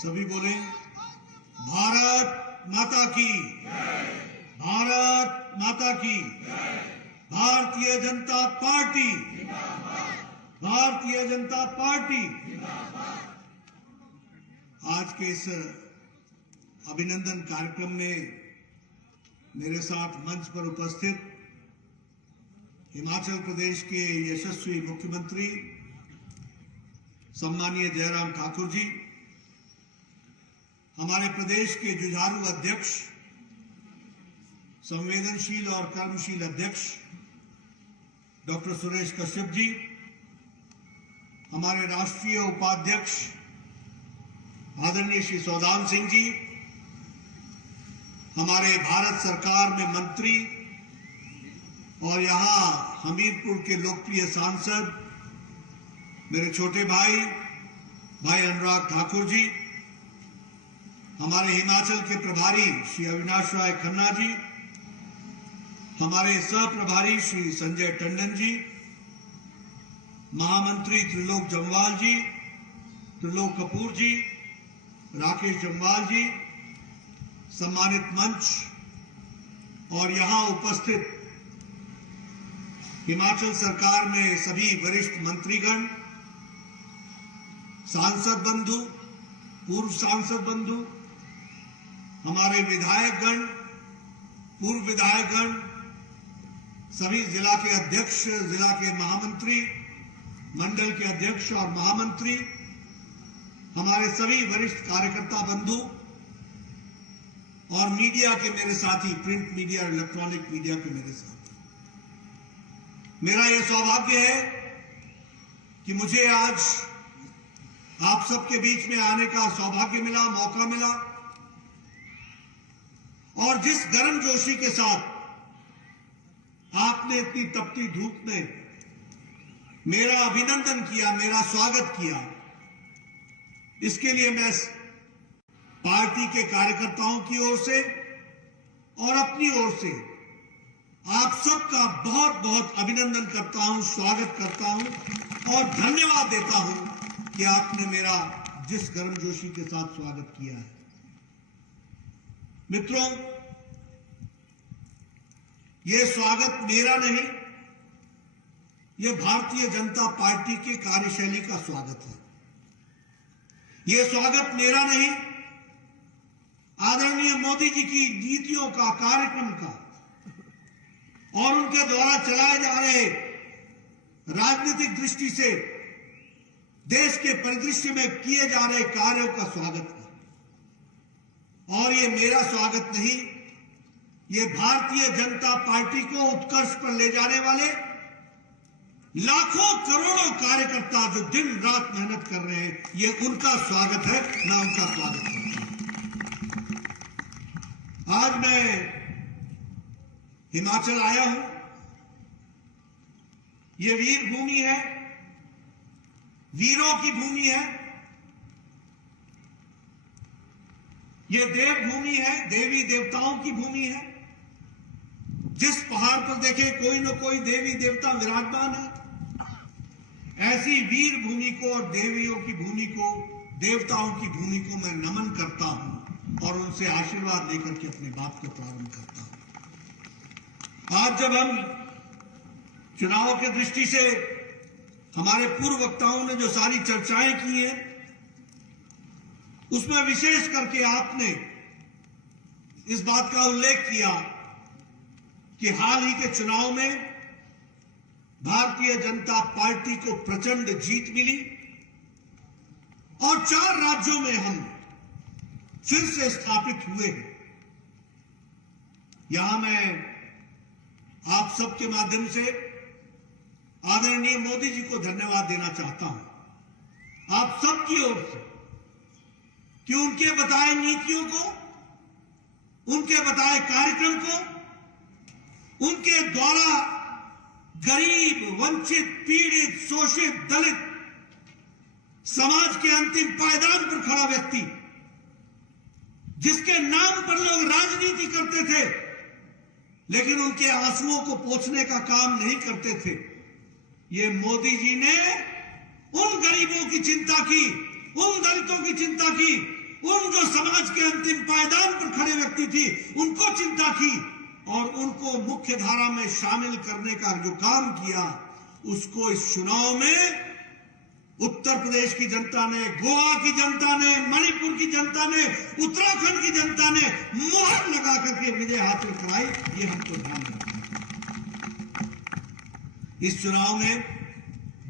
सभी बोले भारत माता की, भारत माता की, भारतीय जनता पार्टी, भारतीय जनता पार्टी। आज के इस अभिनंदन कार्यक्रम में मेरे साथ मंच पर उपस्थित हिमाचल प्रदेश के यशस्वी मुख्यमंत्री सम्मानीय जयराम ठाकुर जी, हमारे प्रदेश के जुझारू अध्यक्ष, संवेदनशील और कर्मशील अध्यक्ष डॉक्टर सुरेश कश्यप जी, हमारे राष्ट्रीय उपाध्यक्ष आदरणीय श्री सौदान सिंह जी, हमारे भारत सरकार में मंत्री और यहां हमीरपुर के लोकप्रिय सांसद मेरे छोटे भाई अनुराग ठाकुर जी, हमारे हिमाचल के प्रभारी श्री अविनाश राय खन्ना जी, हमारे सह प्रभारी श्री संजय टंडन जी, महामंत्री त्रिलोक जम्वाल जी, त्रिलोक कपूर जी, राकेश जम्वाल जी, सम्मानित मंच और यहां उपस्थित हिमाचल सरकार में सभी वरिष्ठ मंत्रीगण, सांसद बंधु, पूर्व सांसद बंधु, हमारे विधायकगण, पूर्व विधायकगण, सभी जिला के अध्यक्ष, जिला के महामंत्री, मंडल के अध्यक्ष और महामंत्री, हमारे सभी वरिष्ठ कार्यकर्ता बंधु, और मीडिया के मेरे साथी, प्रिंट मीडिया और इलेक्ट्रॉनिक मीडिया के मेरे साथी, मेरा यह सौभाग्य है कि मुझे आज आप सबके बीच में आने का सौभाग्य मिला, मौका मिला, और जिस गर्मजोशी के साथ आपने इतनी तपती धूप में मेरा अभिनंदन किया, मेरा स्वागत किया, इसके लिए मैं पार्टी के कार्यकर्ताओं की ओर से और अपनी ओर से आप सबका बहुत बहुत अभिनंदन करता हूं, स्वागत करता हूं और धन्यवाद देता हूं कि आपने मेरा जिस गर्मजोशी के साथ स्वागत किया है। मित्रों, यह स्वागत मेरा नहीं, यह भारतीय जनता पार्टी की कार्यशैली का स्वागत है। यह स्वागत मेरा नहीं, आदरणीय मोदी जी की नीतियों का, कार्यक्रम का और उनके द्वारा चलाए जा रहे राजनीतिक दृष्टि से देश के परिदृश्य में किए जा रहे कार्यों का स्वागत है। और ये मेरा स्वागत नहीं, ये भारतीय जनता पार्टी को उत्कर्ष पर ले जाने वाले लाखों करोड़ों कार्यकर्ता जो दिन रात मेहनत कर रहे हैं, ये उनका स्वागत है, मैं उनका स्वागत करता हूं। आज मैं हिमाचल आया हूं। ये वीर भूमि है, वीरों की भूमि है, ये देवभूमि है, देवी देवताओं की भूमि है। जिस पहाड़ पर देखे कोई न कोई देवी देवता विराजमान है। ऐसी वीर भूमि को और देवियों की भूमि को, देवताओं की भूमि को मैं नमन करता हूं और उनसे आशीर्वाद लेकर के अपनी बात को प्रारंभ करता हूं। आज जब हम चुनाव की दृष्टि से हमारे पूर्व वक्ताओं ने जो सारी चर्चाएं की हैं, उसमें विशेष करके आपने इस बात का उल्लेख किया कि हाल ही के चुनाव में भारतीय जनता पार्टी को प्रचंड जीत मिली और 4 राज्यों में हम फिर से स्थापित हुए हैं। यहां मैं आप सबके माध्यम से आदरणीय मोदी जी को धन्यवाद देना चाहता हूं, आप सबकी ओर से, कि उनके बताए नीतियों को, उनके बताए कार्यक्रम को, उनके द्वारा गरीब, वंचित, पीड़ित, शोषित, दलित समाज के अंतिम पायदान पर खड़ा व्यक्ति, जिसके नाम पर लोग राजनीति करते थे लेकिन उनके आंसुओं को पोंछने का काम नहीं करते थे, ये मोदी जी ने उन गरीबों की चिंता की, उन दलितों की चिंता की, उन जो समाज के अंतिम पायदान पर खड़े व्यक्ति थी उनको चिंता की और उनको मुख्य धारा में शामिल करने का जो काम किया, उसको इस चुनाव में उत्तर प्रदेश की जनता ने, गोवा की जनता ने, मणिपुर की जनता ने, उत्तराखंड की जनता ने मोहर लगा करके विजय हासिल कराई। ये हमको ध्यान रखना है। इस चुनाव में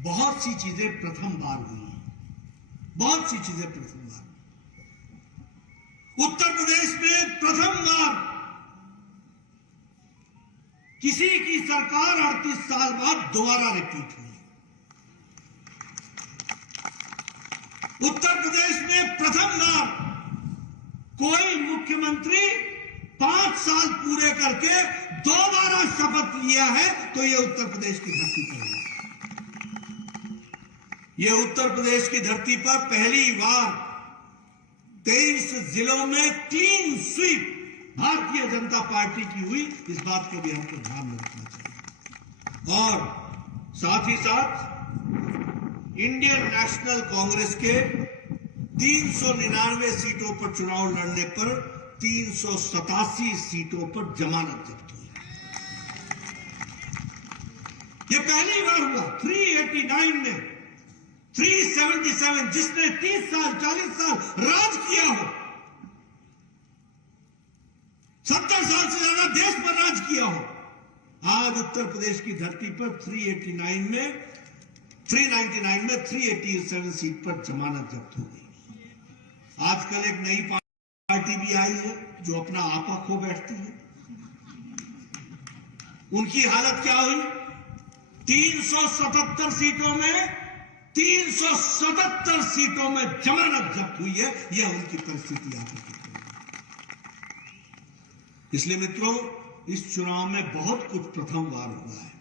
बहुत सी चीजें प्रथम बार हुई, बहुत सी चीजें प्रथम बार। उत्तर प्रदेश में प्रथम बार किसी की सरकार 38 साल बाद दोबारा रिपीट हुई। उत्तर प्रदेश में प्रथम बार कोई मुख्यमंत्री 5 साल पूरे करके दोबारा शपथ लिया है, तो यह उत्तर प्रदेश की धरती पर है। यह उत्तर प्रदेश की धरती पर पहली बार 23 जिलों में clean sweep Bharatiya Janata party की हुई। इस बात को भी हमको ध्यान में रखना चाहिए। और साथ ही साथ इंडियन नेशनल कांग्रेस के 399 सीटों पर चुनाव लड़ने पर 387 सीटों पर जमानत जब्त हुई। यह पहली बार हुआ। 389 में 377, जिसने 30 साल 40 साल राज किया हो, 70 साल से ज्यादा देश पर राज किया हो, आज उत्तर प्रदेश की धरती पर 399 में 387 सीट पर जमानत जब्त हो गई। आजकल एक नई पार्टी भी आई है, जो अपना आपा खो बैठती है। उनकी हालत क्या हुई? 377 सीटों में 377 सीटों में जमानत जब्त हुई है। यह उनकी परिस्थिति आकर के। इसलिए मित्रों, इस चुनाव में बहुत कुछ प्रथमवार हुआ है।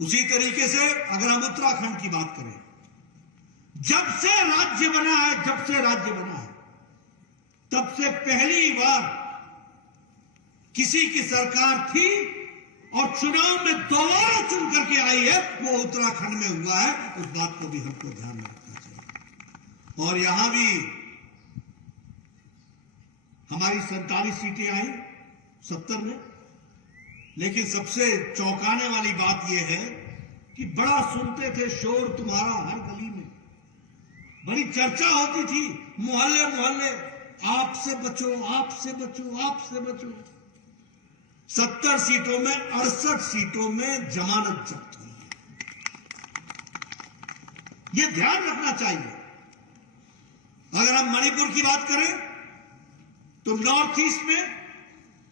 उसी तरीके से अगर हम उत्तराखंड की बात करें, जब से राज्य बना है तब से पहली बार किसी की सरकार थी और चुनाव में दोबारा चुन करके आई है, वो उत्तराखंड में हुआ है। उस बात को भी हमको ध्यान में रखना चाहिए। और यहां भी हमारी 47 सीटें आई 70 में, लेकिन सबसे चौंकाने वाली बात यह है कि बड़ा सुनते थे शोर तुम्हारा हर गली में, बड़ी चर्चा होती थी मोहल्ले मोहल्ले, आपसे बचो, आपसे बचो, आपसे बचो। 70 सीटों में 68 सीटों में जमानत जब्त हुई है। यह ध्यान रखना चाहिए। अगर हम मणिपुर की बात करें तो नॉर्थ ईस्ट में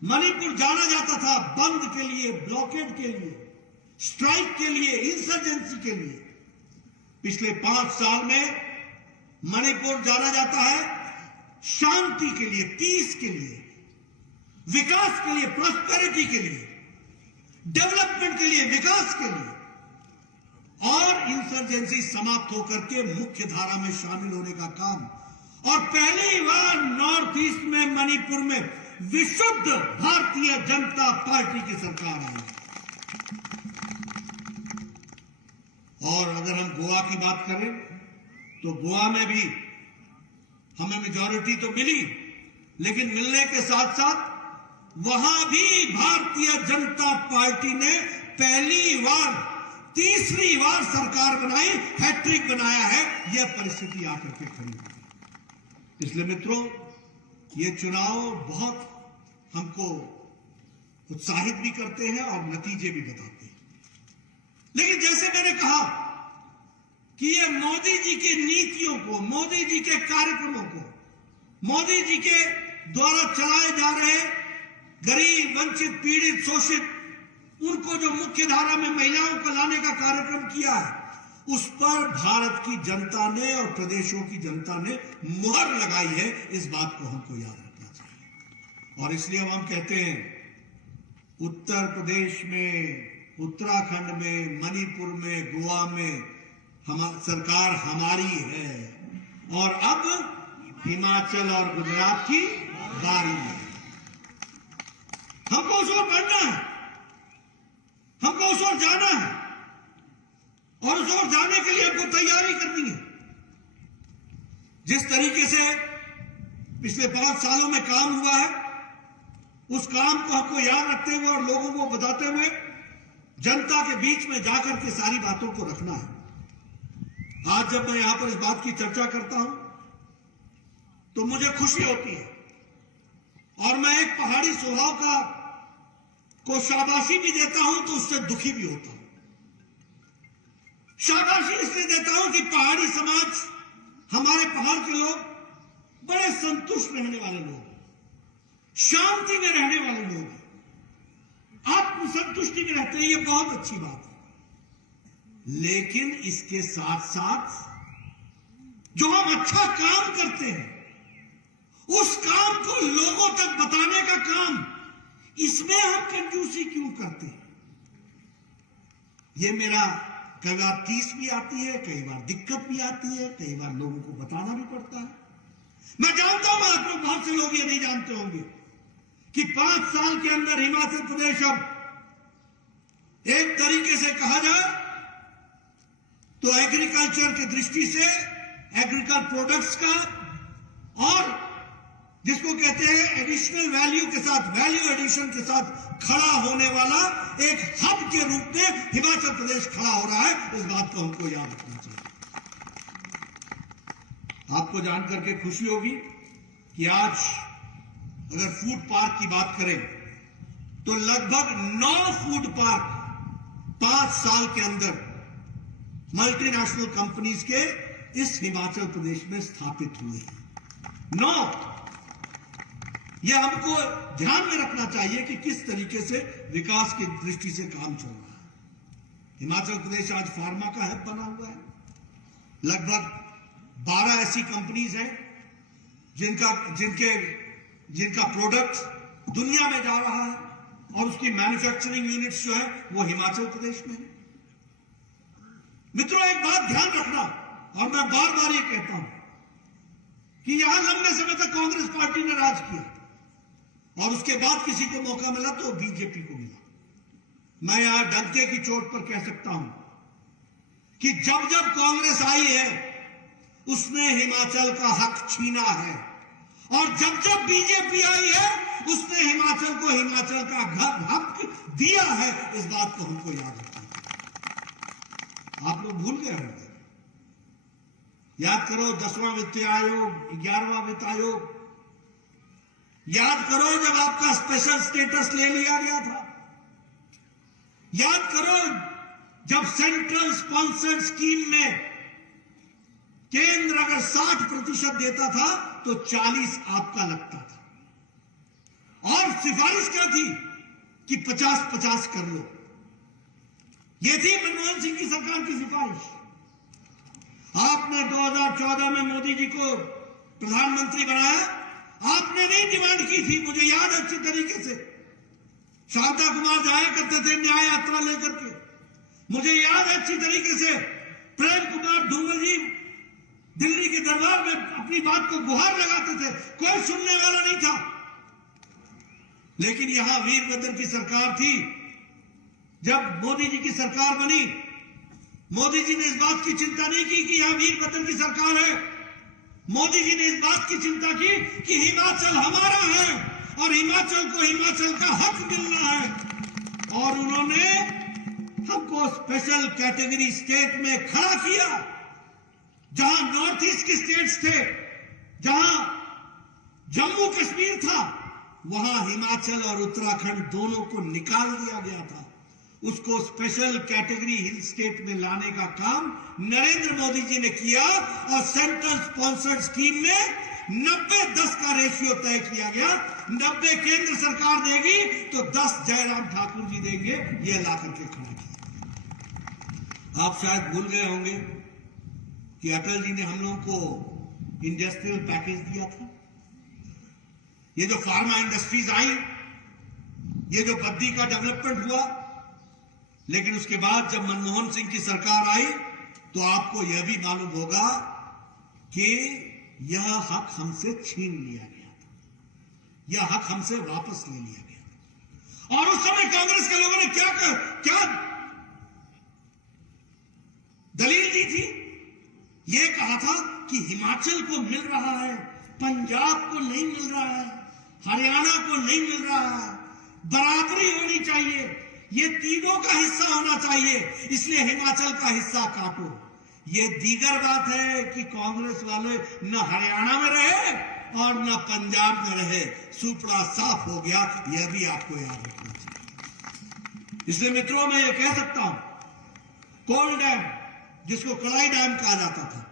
मणिपुर जाना जाता था बंद के लिए, ब्लॉकेड के लिए, स्ट्राइक के लिए, इंसर्जेंसी के लिए। पिछले 5 साल में मणिपुर जाना जाता है शांति के लिए, पीस के लिए, विकास के लिए, प्रॉस्पेरिटी के लिए, डेवलपमेंट के लिए, विकास के लिए। और इंसर्जेंसी समाप्त होकर के मुख्य धारा में शामिल होने का काम। और पहली बार नॉर्थ ईस्ट में, मणिपुर में विशुद्ध भारतीय जनता पार्टी की सरकार आई। और अगर हम गोवा की बात करें तो गोवा में भी हमें मेजॉरिटी तो मिली, लेकिन मिलने के साथ साथ वहां भी भारतीय जनता पार्टी ने पहली बार, तीसरी बार सरकार बनाई, हैट्रिक बनाया है। यह परिस्थिति आकर के खड़ी हुई। इसलिए मित्रों, ये चुनाव बहुत हमको उत्साहित भी करते हैं और नतीजे भी बताते हैं। लेकिन जैसे मैंने कहा कि ये मोदी जी की नीतियों को, मोदी जी के कार्यक्रमों को, मोदी जी के द्वारा चलाए जा रहे गरीब, वंचित, पीड़ित, शोषित, उनको जो मुख्य धारा में महिलाओं को लाने का कार्यक्रम किया है, उस पर भारत की जनता ने और प्रदेशों की जनता ने मुहर लगाई है। इस बात को हमको याद रखना चाहिए। और इसलिए हम कहते हैं, उत्तर प्रदेश में, उत्तराखंड में, मणिपुर में, गोवा में सरकार हमारी है। और अब हिमाचल और गुजरात की बारी है। हमको उस ओर बढ़ना है, हमको उस ओर जाना है, और उस ओर जाने के लिए हमको तैयारी करनी है। जिस तरीके से पिछले 5 सालों में काम हुआ है, उस काम को हमको याद रखते हुए और लोगों को बताते हुए जनता के बीच में जाकर के सारी बातों को रखना है। आज जब मैं यहां पर इस बात की चर्चा करता हूं तो मुझे खुशी होती है, और मैं एक पहाड़ी स्वभाव को शाबाशी भी देता हूं तो उससे दुखी भी होता हूं। शाबाशी इसलिए देता हूं कि पहाड़ी समाज, हमारे पहाड़ के लोग बड़े संतुष्ट रहने वाले लोग, शांति में रहने वाले लोग, आत्मसंतुष्टि में रहते हैं। ये बहुत अच्छी बात है। लेकिन इसके साथ साथ जो हम अच्छा काम करते हैं, उस काम को लोगों तक बताने का काम, इसमें हम कंजूसी क्यों करते हैं? ये मेरा कई बार तीस भी आती है, कई बार दिक्कत भी आती है, कई बार लोगों को बताना भी पड़ता है। मैं जानता हूं, आप लोग, बहुत से लोग ये नहीं जानते होंगे कि 5 साल के अंदर हिमाचल प्रदेश अब एक तरीके से कहा जाए तो एग्रीकल्चर की दृष्टि से, एग्रीकल्चर प्रोडक्ट्स का, और जिसको कहते हैं एडिशनल वैल्यू के साथ, वैल्यू एडिशन के साथ खड़ा होने वाला एक हब के रूप में हिमाचल प्रदेश खड़ा हो रहा है। इस बात को हमको याद रखना चाहिए। आपको जानकर के खुशी होगी कि आज अगर फूड पार्क की बात करें तो लगभग 9 फूड पार्क 5 साल के अंदर मल्टीनेशनल कंपनीज के इस हिमाचल प्रदेश में स्थापित हुए हैं। 9। यह हमको ध्यान में रखना चाहिए कि किस तरीके से विकास की दृष्टि से काम चल रहा है। हिमाचल प्रदेश आज फार्मा का हब बना हुआ है। लगभग 12 ऐसी कंपनीज हैं जिनका प्रोडक्ट दुनिया में जा रहा है और उसकी मैन्युफैक्चरिंग यूनिट्स जो है वो हिमाचल प्रदेश में है। मित्रों, एक बात ध्यान रखना, और मैं बार बार ये कहता हूं कि यहां लंबे समय तक कांग्रेस पार्टी ने राज किया और उसके बाद किसी को मौका मिला तो बीजेपी को मिला। मैं यहां डंके की चोट पर कह सकता हूं कि जब जब कांग्रेस आई है उसने हिमाचल का हक छीना है, और जब जब बीजेपी आई है उसने हिमाचल को हिमाचल का हक दिया है। इस बात को हमको याद रखना है। आप लोग भूल गए होंगे। याद करो 10वां वित्त आयोग, 11वां वित्त आयोग, याद करो जब आपका स्पेशल स्टेटस ले लिया गया था। याद करो जब सेंट्रल स्पॉन्सर्ड स्कीम में केंद्र अगर 60% देता था तो 40 आपका लगता था, और सिफारिश क्या थी कि 50-50 कर लो। यह थी मनमोहन सिंह की सरकार की सिफारिश। आपने 2014 में मोदी जी को प्रधानमंत्री बनाया। आपने नहीं डिमांड की थी, मुझे याद है अच्छी तरीके से। शांता कुमार जाया करते थे न्याय यात्रा लेकर के। मुझे याद है अच्छी तरीके से प्रेम कुमार धूमल जी दिल्ली के दरबार में अपनी बात को गुहार लगाते थे, कोई सुनने वाला नहीं था। लेकिन यहां वीरभद्र की सरकार थी। जब मोदी जी की सरकार बनी, मोदी जी ने इस बात की चिंता नहीं की कि यहां वीरभद्र की सरकार है। मोदी जी ने इस बात की चिंता की कि हिमाचल हमारा है और हिमाचल को हिमाचल का हक मिलना है, और उन्होंने हमको स्पेशल कैटेगरी स्टेट में खड़ा किया। जहां नॉर्थ ईस्ट के स्टेट्स थे, जहां जम्मू कश्मीर था, वहां हिमाचल और उत्तराखंड दोनों को निकाल दिया गया था। उसको स्पेशल कैटेगरी हिल स्टेट में लाने का काम नरेंद्र मोदी जी ने किया, और सेंट्रल स्पॉन्सर्ड स्कीम में 90-10 का रेशियो तय किया गया। 90 केंद्र सरकार देगी तो 10 जयराम ठाकुर जी देंगे। ये ला करके खड़ा किया। आप शायद भूल गए होंगे कि अटल जी ने हम लोगों को इंडस्ट्रियल पैकेज दिया था। ये जो फार्मा इंडस्ट्रीज आई, ये जो बद्दी का डेवलपमेंट हुआ, लेकिन उसके बाद जब मनमोहन सिंह की सरकार आई तो आपको यह भी मालूम होगा कि यह हक हमसे छीन लिया गया था, यह हक हमसे वापस ले लिया गया था। और उस समय कांग्रेस के लोगों ने क्या दलील दी थी? यह कहा था कि हिमाचल को मिल रहा है, पंजाब को नहीं मिल रहा है, हरियाणा को नहीं मिल रहा है, बराबरी होनी चाहिए, ये तीनों का हिस्सा होना चाहिए, इसलिए हिमाचल का हिस्सा काटो। ये दीगर बात है कि कांग्रेस वाले न हरियाणा में रहे और न पंजाब में रहे। सुपड़ा साफ हो गया, यह भी आपको याद रखना चाहिए। इसलिए मित्रों, मैं ये कह सकता हूं, कोल डैम, जिसको कलाई डैम कहा जाता था,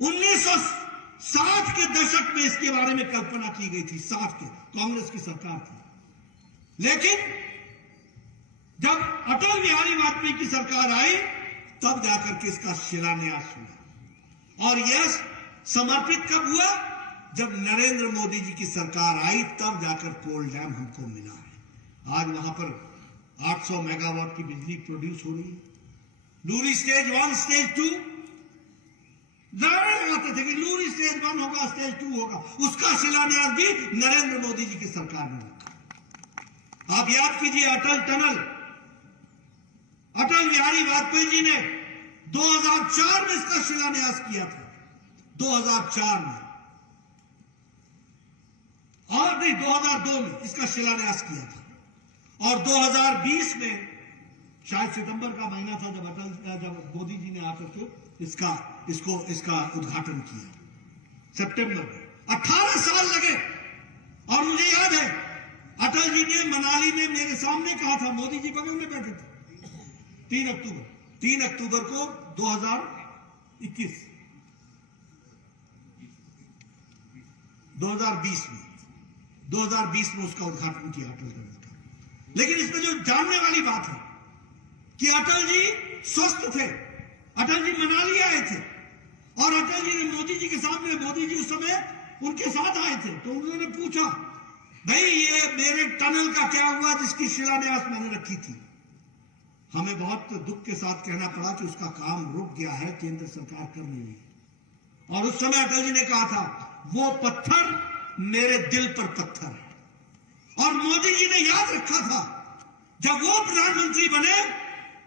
1960 के दशक में इसके बारे में कल्पना की गई थी। 60 के कांग्रेस की सरकार थी। लेकिन जब अटल बिहारी वाजपेयी की सरकार आई तब जाकर के इसका शिलान्यास हुआ। और यह समर्पित कब हुआ? जब नरेंद्र मोदी जी की सरकार आई तब जाकर कोल डैम हमको मिला है। आज वहां पर 800 मेगावाट की बिजली प्रोड्यूस हो रही है। लूरी स्टेज 1, स्टेज 2 नारे लगाते थे कि लूरी स्टेज 1 होगा, स्टेज 2 होगा। उसका शिलान्यास भी नरेंद्र मोदी जी की सरकार ने रखा। आप याद कीजिए अटल टनल, अटल बिहारी वाजपेयी जी ने 2004 में इसका शिलान्यास किया था। 2004 में, और नहीं 2002 में इसका शिलान्यास किया था। और 2020 में शायद सितंबर का महीना था जब मोदी जी ने आकर के इसका उद्घाटन किया। सितंबर में 18 साल लगे। और मुझे याद है अटल जी ने मनाली में मेरे सामने कहा था, मोदी जी बगल में बैठे थे। 3 अक्टूबर को 2020 में 2020 में उसका उद्घाटन किया अटल टनल का। लेकिन इसमें जो जानने वाली बात है कि अटल जी स्वस्थ थे, अटल जी मनाली आए थे और अटल जी ने मोदी जी के सामने, मोदी जी उस समय उनके साथ आए थे, तो उन्होंने पूछा भाई ये मेरे टनल का क्या हुआ जिसकी शिलान्यास मैंने रखी थी। हमें बहुत दुख के साथ कहना पड़ा कि उसका काम रुक गया है, केंद्र सरकार कर नहीं रही। और उस समय अटल जी ने कहा था वो पत्थर मेरे दिल पर पत्थर है। और मोदी जी ने याद रखा था जब वो प्रधानमंत्री बने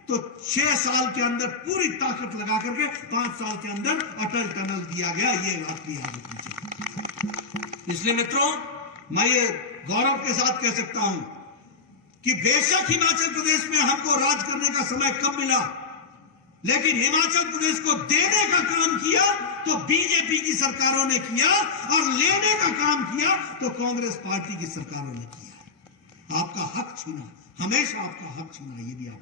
तो 6 साल के अंदर पूरी ताकत लगा करके 5 साल के अंदर अटल टनल दिया गया। ये बात भी याद रखनी चाहिए। इसलिए मित्रों, मैं ये गौरव के साथ कह सकता हूं कि बेशक हिमाचल प्रदेश में हमको राज करने का समय कम मिला, लेकिन हिमाचल प्रदेश को देने का काम किया तो बीजेपी की सरकारों ने किया और लेने का काम किया तो कांग्रेस पार्टी की सरकारों ने किया। आपका हक छीना, हमेशा आपका हक छीना, ये भी आप।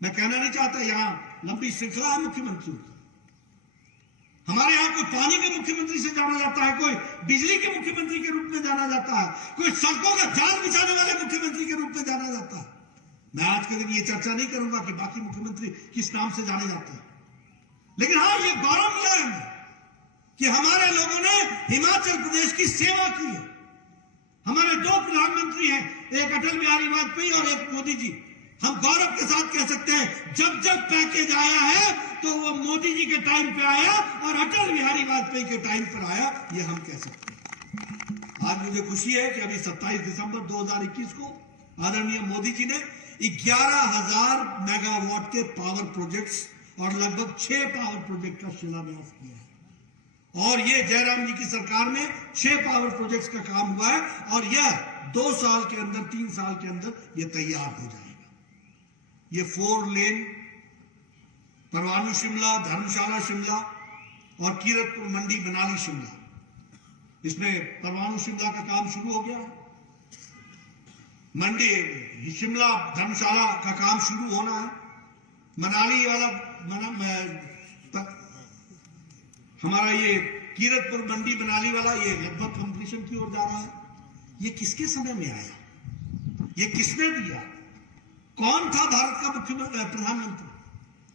मैं कहना नहीं चाहता यहां लंबी श्रृंखला है मुख्यमंत्री की। हमारे यहां कोई पानी के मुख्यमंत्री से जाना जाता है, कोई बिजली के मुख्यमंत्री के रूप में जाना जाता है, कोई सड़कों का जाल बिछाने वाले मुख्यमंत्री के रूप में जाना जाता है। मैं आज के दिन ये चर्चा नहीं करूंगा कि बाकी मुख्यमंत्री किस नाम से जाने जाते हैं, लेकिन हाँ ये गौरव मिला है हमें कि हमारे लोगों ने हिमाचल प्रदेश की सेवा की है। हमारे 2 प्रधानमंत्री हैं, एक अटल बिहारी वाजपेयी और एक मोदी जी। हम गौरव के साथ कह सकते हैं जब जब पैकेज आया है तो वो मोदी जी के टाइम पे आया और अटल बिहारी वाजपेयी के टाइम पर आया, ये हम कह सकते हैं। आज मुझे खुशी है कि अभी 27 दिसंबर 2021 को आदरणीय मोदी जी ने 11,000 मेगावाट के पावर प्रोजेक्ट्स और लगभग 6 पावर प्रोजेक्ट का शिलान्यास किया है। और ये जयराम जी की सरकार में 6 पावर प्रोजेक्ट्स का काम हुआ है और यह 2 साल के अंदर, 3 साल के अंदर ये तैयार हो जाएगा। ये 4 लेन परवाणु शिमला, धर्मशाला शिमला और कीरतपुर मंडी मनाली शिमला, इसमें परवाणु शिमला का काम शुरू हो गया है। मंडी शिमला धर्मशाला का काम शुरू होना है। मनाली वाला हमारा ये कीरतपुर मंडी मनाली वाला ये लगभग कंप्लीशन की ओर जा रहा है। ये किसके समय में आया? ये किसने दिया? कौन था भारत का प्रधानमंत्री?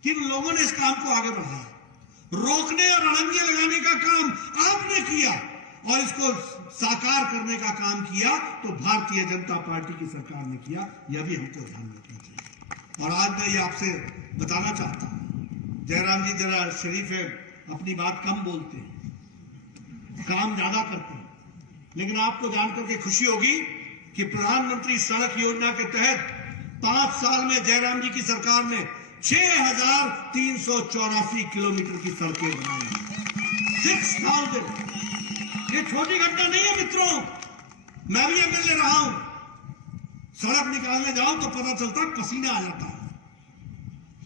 किन लोगों ने इस काम को आगे बढ़ाया? रोकने और अड़ंगे लगाने का काम आपने किया और इसको साकार करने का काम किया तो भारतीय जनता पार्टी की सरकार ने किया। यह भी हमको ध्यान रखना चाहिए। और आज मैं ये आपसे बताना चाहता हूं, जयराम जी जरा शरीफ है, अपनी बात कम बोलते हैं, काम ज्यादा करते हैं, लेकिन आपको जानकर के खुशी होगी कि प्रधानमंत्री सड़क योजना के तहत 5 साल में जयराम जी की सरकार ने 6,384 किलोमीटर की सड़कें बनाई। 6,000। ये छोटी घटना नहीं है मित्रों। मैं भी एमएलए रहा हूं, सड़क निकालने जाओ तो पता चलता है पसीना आ जाता है।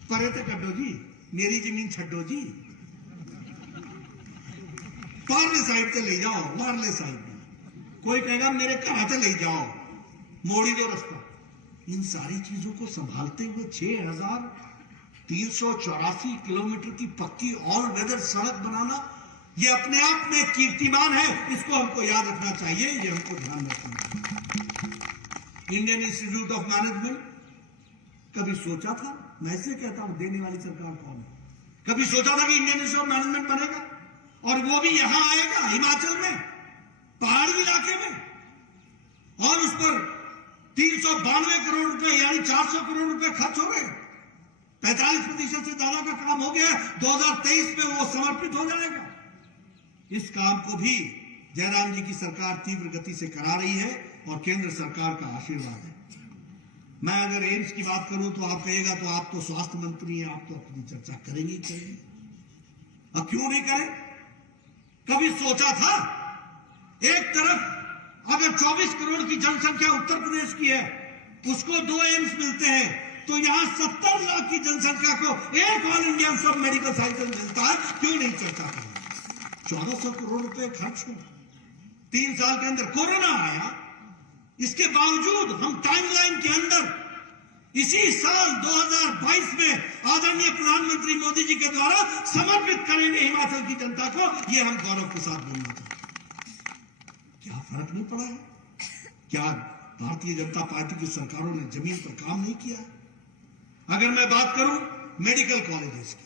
परे तो कड्डो जी, मेरी जमीन छड्डो जी, पारले साइड से ले जाओ, वारले साइड में कोई कहेगा मेरे घर से ले जाओ, मोड़ी दो रास्ता। इन सारी चीजों को संभालते हुए 6,384 किलोमीटर की पक्की ऑल वेदर सड़क बनाना ये अपने आप में कीर्तिमान है। इसको हमको याद रखना चाहिए, ये हमको ध्यान रखना चाहिए। इंडियन इंस्टीट्यूट ऑफ मैनेजमेंट कभी सोचा था? मैं इसलिए कहता हूं देने वाली सरकार कौन है? कभी सोचा था कि इंडियन इंस्टीट्यूट ऑफ मैनेजमेंट बनेगा और वो भी यहां आएगा हिमाचल में, पहाड़ी इलाके में, और उस पर 392 करोड़ रुपए यानी 400 करोड़ रुपए खर्च हो गए। 45% से ज्यादा का काम हो गया। 2023 में वो समर्पित हो जाएगा। इस काम को भी जयराम जी की सरकार तीव्र गति से करा रही है और केंद्र सरकार का आशीर्वाद है। मैं अगर एम्स की बात करूं तो आप कहेगा तो आप तो स्वास्थ्य मंत्री हैं, आप तो अपनी चर्चा करेंगे ही करेंगे। अब क्यों नहीं करें? कभी सोचा था एक तरफ अगर 24 करोड़ की जनसंख्या उत्तर प्रदेश की है, उसको 2 एम्स मिलते हैं, तो यहां 70 लाख की जनसंख्या को एक ऑल इंडिया सब मेडिकल साइंस मिलता है। क्यों नहीं चर्चा करें? 1400 करोड़ रुपए खर्च हो 3 साल के अंदर। कोरोना आया, इसके बावजूद हम टाइमलाइन के अंदर इसी साल 2022 में आदरणीय प्रधानमंत्री मोदी जी के द्वारा समर्पित करेंगे हिमाचल की जनता को। यह हम गौरव के साथ बोलना चाहते हैं। क्या फर्क नहीं पड़ा है? क्या भारतीय जनता पार्टी की सरकारों ने जमीन पर काम नहीं किया? अगर मैं बात करूं मेडिकल कॉलेजेस की,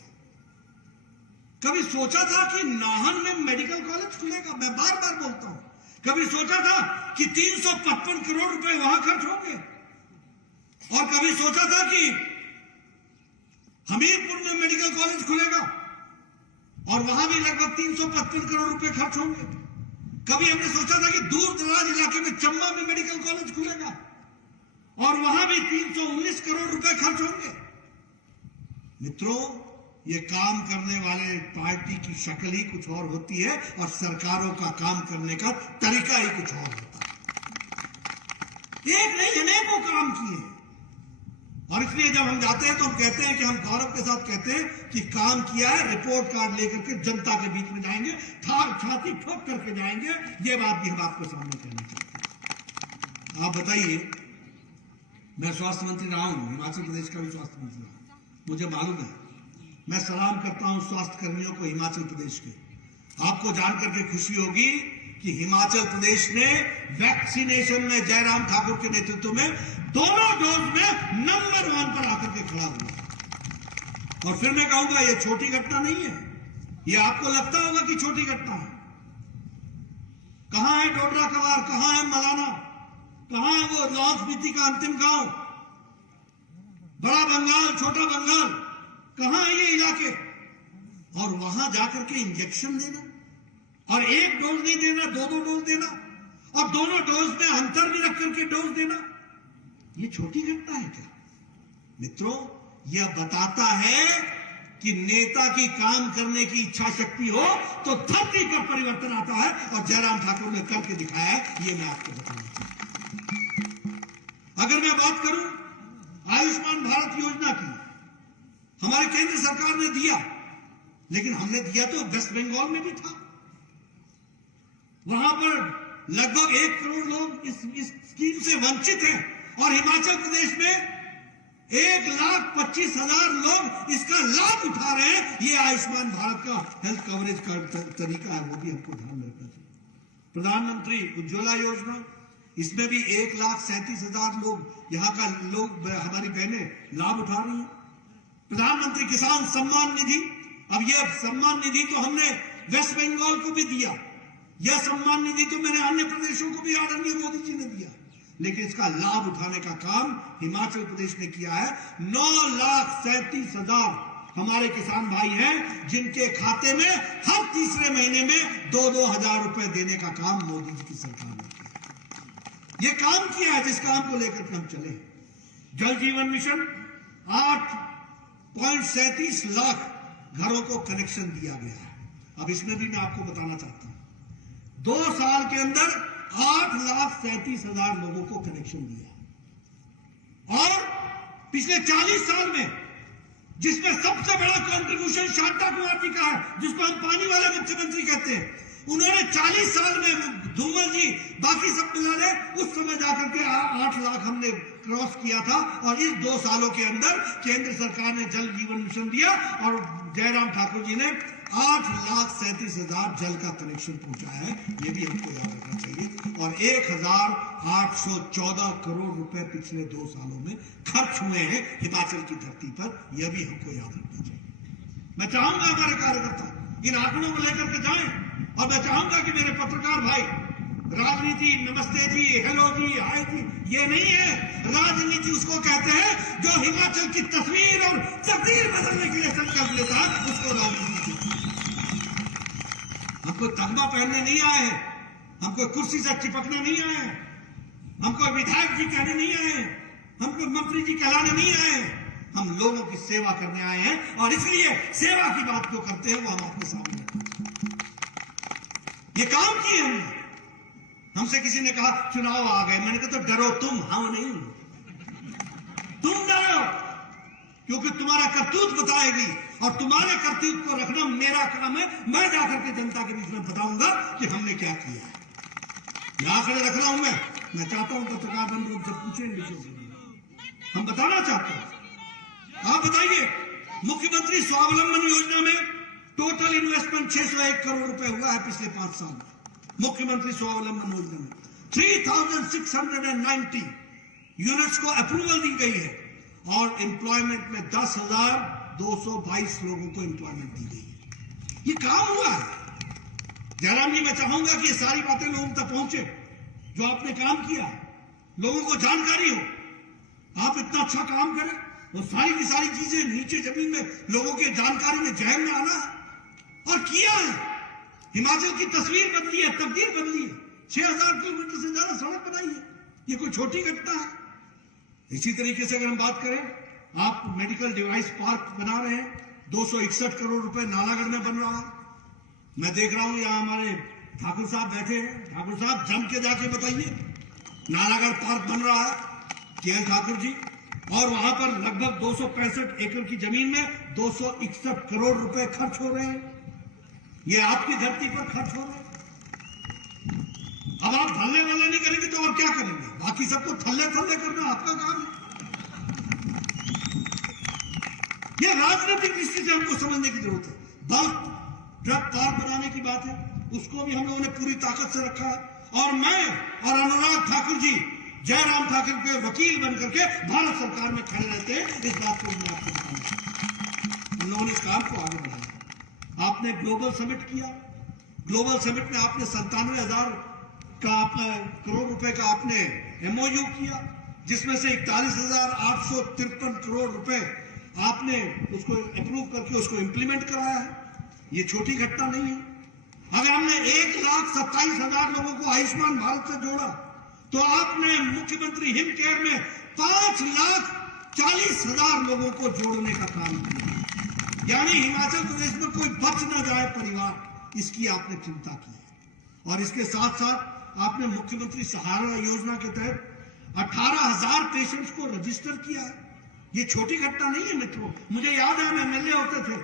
कभी सोचा था कि नाहन में मेडिकल कॉलेज खुलेगा? मैं बार बार बोलता हूं, कभी सोचा था कि 355 करोड़ रुपए वहां खर्च होंगे? और कभी सोचा था कि हमीरपुर में मेडिकल कॉलेज खुलेगा और वहां भी लगभग 355 करोड़ रुपए खर्च होंगे? कभी हमने सोचा था कि दूर दराज इलाके में चंबा में मेडिकल कॉलेज खुलेगा और वहां भी 319 करोड़ रुपए खर्च होंगे? मित्रों, ये काम करने वाले पार्टी की शक्ल ही कुछ और होती है और सरकारों का काम करने का तरीका ही कुछ और होता है। एक नहीं अनेकों काम किए, और इसलिए जब हम जाते हैं तो हम कहते हैं कि हम गौरव के साथ कहते हैं कि काम किया है, रिपोर्ट कार्ड लेकर के जनता के बीच में जाएंगे, थार छाती ठोक करके जाएंगे। ये बात भी हम आपको सामने कहना चाहते हैं। आप बताइए, मैं स्वास्थ्य मंत्री रहा हूं, हिमाचल प्रदेश का भी स्वास्थ्य मंत्री रहा, मुझे मालूम है। मैं सलाम करता हूं स्वास्थ्य कर्मियों को हिमाचल प्रदेश के। आपको जानकर के खुशी होगी कि हिमाचल प्रदेश ने वैक्सीनेशन में जयराम ठाकुर के नेतृत्व में दोनों डोज में नंबर 1 पर आकर के खड़ा हुआ। और फिर मैं कहूंगा, यह छोटी घटना नहीं है। यह आपको लगता होगा कि छोटी घटना है। कहां है डोडरा कवार, कहां है मलाना, कहां है वो लाहौल स्पीति का अंतिम गांव, बड़ा बंगाल, छोटा बंगाल, कहां है ये इलाके? और वहां जाकर के इंजेक्शन देना, और एक डोज नहीं देना, दो डोज देना, और दोनों डोज में अंतर भी रख करके डोज देना, ये छोटी घटना है क्या? मित्रों, यह बताता है कि नेता की काम करने की इच्छा शक्ति हो तो धरती पर परिवर्तन आता है, और जयराम ठाकुर ने करके दिखाया है। ये मैं आपको बताऊंगा। अगर मैं बात करूं आयुष्मान भारत योजना की, हमारे केंद्र सरकार ने दिया, लेकिन हमने दिया तो वेस्ट बंगाल में भी था। वहां पर लगभग 1 करोड़ लोग इस स्कीम से वंचित हैं, और हिमाचल प्रदेश में 1,25,000 लोग इसका लाभ उठा रहे हैं। यह आयुष्मान भारत का हेल्थ कवरेज का तरीका है, वो भी हमको ध्यान में रखना चाहिए। प्रधानमंत्री उज्ज्वला योजना, इसमें भी 1,37,000 लोग, यहां का लोग, हमारी बहनें लाभ उठा रही हैं। प्रधानमंत्री किसान सम्मान निधि, अब यह सम्मान निधि तो हमने वेस्ट बंगाल को भी दिया, यह सम्मान निधि तो मैंने अन्य प्रदेशों को भी आदरणीय मोदी जी ने दिया, लेकिन इसका लाभ उठाने का काम हिमाचल प्रदेश ने किया है। 9,37,000 हमारे किसान भाई हैं जिनके खाते में हर तीसरे महीने में 2-2 हजार रुपए देने का काम मोदी जी की सरकार ने किया। यह काम किया है जिस काम को लेकर के हम चले। जल जीवन मिशन, 8.37 लाख घरों को कनेक्शन दिया गया है। अब इसमें भी मैं आपको बताना चाहता हूं, 2 साल के अंदर 8,37,000 लोगों को कनेक्शन दिया, और पिछले 40 साल में जिसमें सबसे बड़ा कंट्रीब्यूशन शांता कुमार जी का है, जिसको हम पानी वाले मुख्यमंत्री कहते हैं, उन्होंने 40 साल में, धूमल जी बाकी सब मिला ले, उस समय जाकर के 8 लाख हमने क्रॉस किया था, और इस 2 सालों के अंदर केंद्र सरकार ने जल जीवन मिशन दिया, और जयराम ठाकुर जी ने 8,37,000 जल का कनेक्शन पहुंचाया है। यह भी हमको याद रखना चाहिए। और 1,814 करोड़ रुपए पिछले 2 सालों में खर्च हुए हैं हिमाचल की धरती पर। यह भी हमको याद रखना चाहिए। मैं चाहूंगा हमारे कार्यकर्ता इन आंकड़ों को लेकर के जाएं, और मैं चाहूंगा कि मेरे पत्रकार भाई, राजनीति नमस्ते जी, हेलो जी, हाय जी, ये नहीं है। राजनीति उसको कहते हैं जो हिमाचल की तस्वीर और तकदीर बदलने के लिए संकल्प लेता है, उसको राजनीति। हमको तगमा पहनने नहीं आए हैं, हमको कुर्सी से चिपकने नहीं आए हैं, हमको विधायक जी कहने नहीं आए हैं, हमको मंत्री जी कहलाने नहीं आए हैं। हम लोगों की सेवा करने आए हैं, और इसलिए सेवा की बात जो करते हैं वो हम आपके सामने ये काम किए हमने। हमसे किसी ने कहा चुनाव आ गए, मैंने कहा तो डरो तुम, हम नहीं। तुम डरो, क्योंकि तुम्हारा करतूत बताएगी, और तुम्हारे करतूत को रखना मेरा काम है। मैं जाकर के जनता के बीच में बताऊंगा कि हमने क्या किया है। यहां खड़े रख रहा हूं मैं चाहता हूं पत्रकार बंधु से पूछें, हम बताना चाहते हैं। आप बताइए, मुख्यमंत्री स्वावलंबन योजना में टोटल इन्वेस्टमेंट 601 करोड़ रुपए हुआ है पिछले 5 साल में। मुख्यमंत्री स्वावलंबन योजना में 3690 यूनिट्स को अप्रूवल दी गई है और एम्प्लॉयमेंट में 10,222 लोगों को एम्प्लॉयमेंट दी गई है। ये काम हुआ है। जयराम जी, मैं चाहूंगा कि ये सारी बातें लोगों तक पहुंचे, जो आपने काम किया है, लोगों को जानकारी हो। आप इतना अच्छा काम करें, वो सारी की सारी चीजें नीचे जमीन में लोगों के जानकारी में, जहन में आना है और किया है। हिमाचल की तस्वीर बदली है, तकदीर बदली है। 6,000 किलोमीटर से ज्यादा सड़क बनाई है। ये कोई छोटी घटना है? इसी तरीके से अगर हम बात करें, आप मेडिकल डिवाइस पार्क बना रहे हैं, 261 करोड़ रुपए नालागढ़ में बन रहा है। मैं देख रहा हूं यहां हमारे ठाकुर साहब बैठे हैं। ठाकुर साहब, जम के जाके बताइए, नालागढ़ पार्क बन रहा है केएल ठाकुर जी, और वहां पर लगभग 265 एकड़ की जमीन में 261 करोड़ रुपए खर्च हो रहे हैं। ये आपकी धरती पर खर्च हो रहे हैं। अब आप थल्ले वल्ले नहीं करेंगे तो और क्या करेंगे? बाकी सबको थल्ले थल्ले करना आपका काम है। ये राजनीतिक दृष्टि से हमको समझने की जरूरत है। बल्क ड्रग पार्क बनाने की बात है, उसको भी हम लोगों ने पूरी ताकत से रखा है। और मैं और अनुराग ठाकुर जी जयराम ठाकुर के वकील बनकर के भारत सरकार में खड़े रहते हैं। इस बात को मैं आपको बताऊंगा, हम लोगों ने इस काम को आगे बढ़ाया। आपने ग्लोबल समिट किया। ग्लोबल समिट में आपने 97,000 करोड़ रुपए का आपने MOU किया, जिसमें से 41,853 करोड़ रुपए आपने उसको अप्रूव करके उसको इंप्लीमेंट कराया है। ये छोटी घटना नहीं है। अगर हमने 1,27,000 लोगों को आयुष्मान भारत से जोड़ा, तो आपने मुख्यमंत्री हिम केयर में 5,40,000 लोगों को जोड़ने का काम किया। यानी हिमाचल प्रदेश में कोई बच न जाए परिवार, इसकी आपने चिंता की है। और इसके साथ साथ आपने मुख्यमंत्री सहारा योजना के तहत 18,000 पेशेंट्स को रजिस्टर किया है। ये छोटी घटना नहीं है मित्रों। मुझे याद है, हम MLA होते थे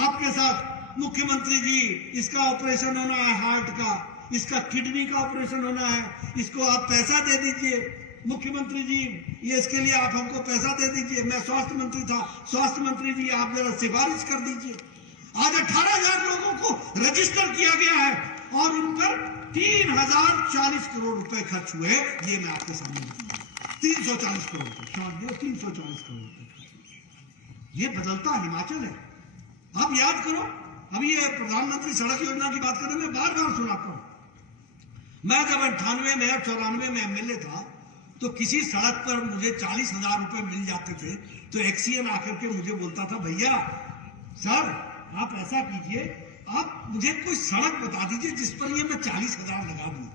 आपके साथ, मुख्यमंत्री जी इसका ऑपरेशन होना है, हार्ट का, इसका किडनी का ऑपरेशन होना है, इसको आप पैसा दे दीजिए। मुख्यमंत्री जी, ये इसके लिए आप हमको पैसा दे दीजिए। मैं स्वास्थ्य मंत्री था, स्वास्थ्य मंत्री जी आप जरा सिफारिश कर दीजिए। आज 18,000 लोगों को रजिस्टर किया गया है और उन पर 3,040 करोड़ रुपए खर्च हुए। ये मैं आपके सामने 340 करोड़ रुपए, 340 करोड़ रुपए। ये बदलता हिमाचल है। आप याद करो, अभी ये प्रधानमंत्री सड़क योजना की बात करें, मैं बार बार सुनाता हूं। मैं जब 98 में 94 में MLA था, तो किसी सड़क पर मुझे 40,000 रुपए मिल जाते थे, तो एक्सीएन आकर के मुझे बोलता था, भैया सर आप ऐसा कीजिए, आप मुझे कोई सड़क बता दीजिए जिस पर ये मैं 40,000 लगा दूं,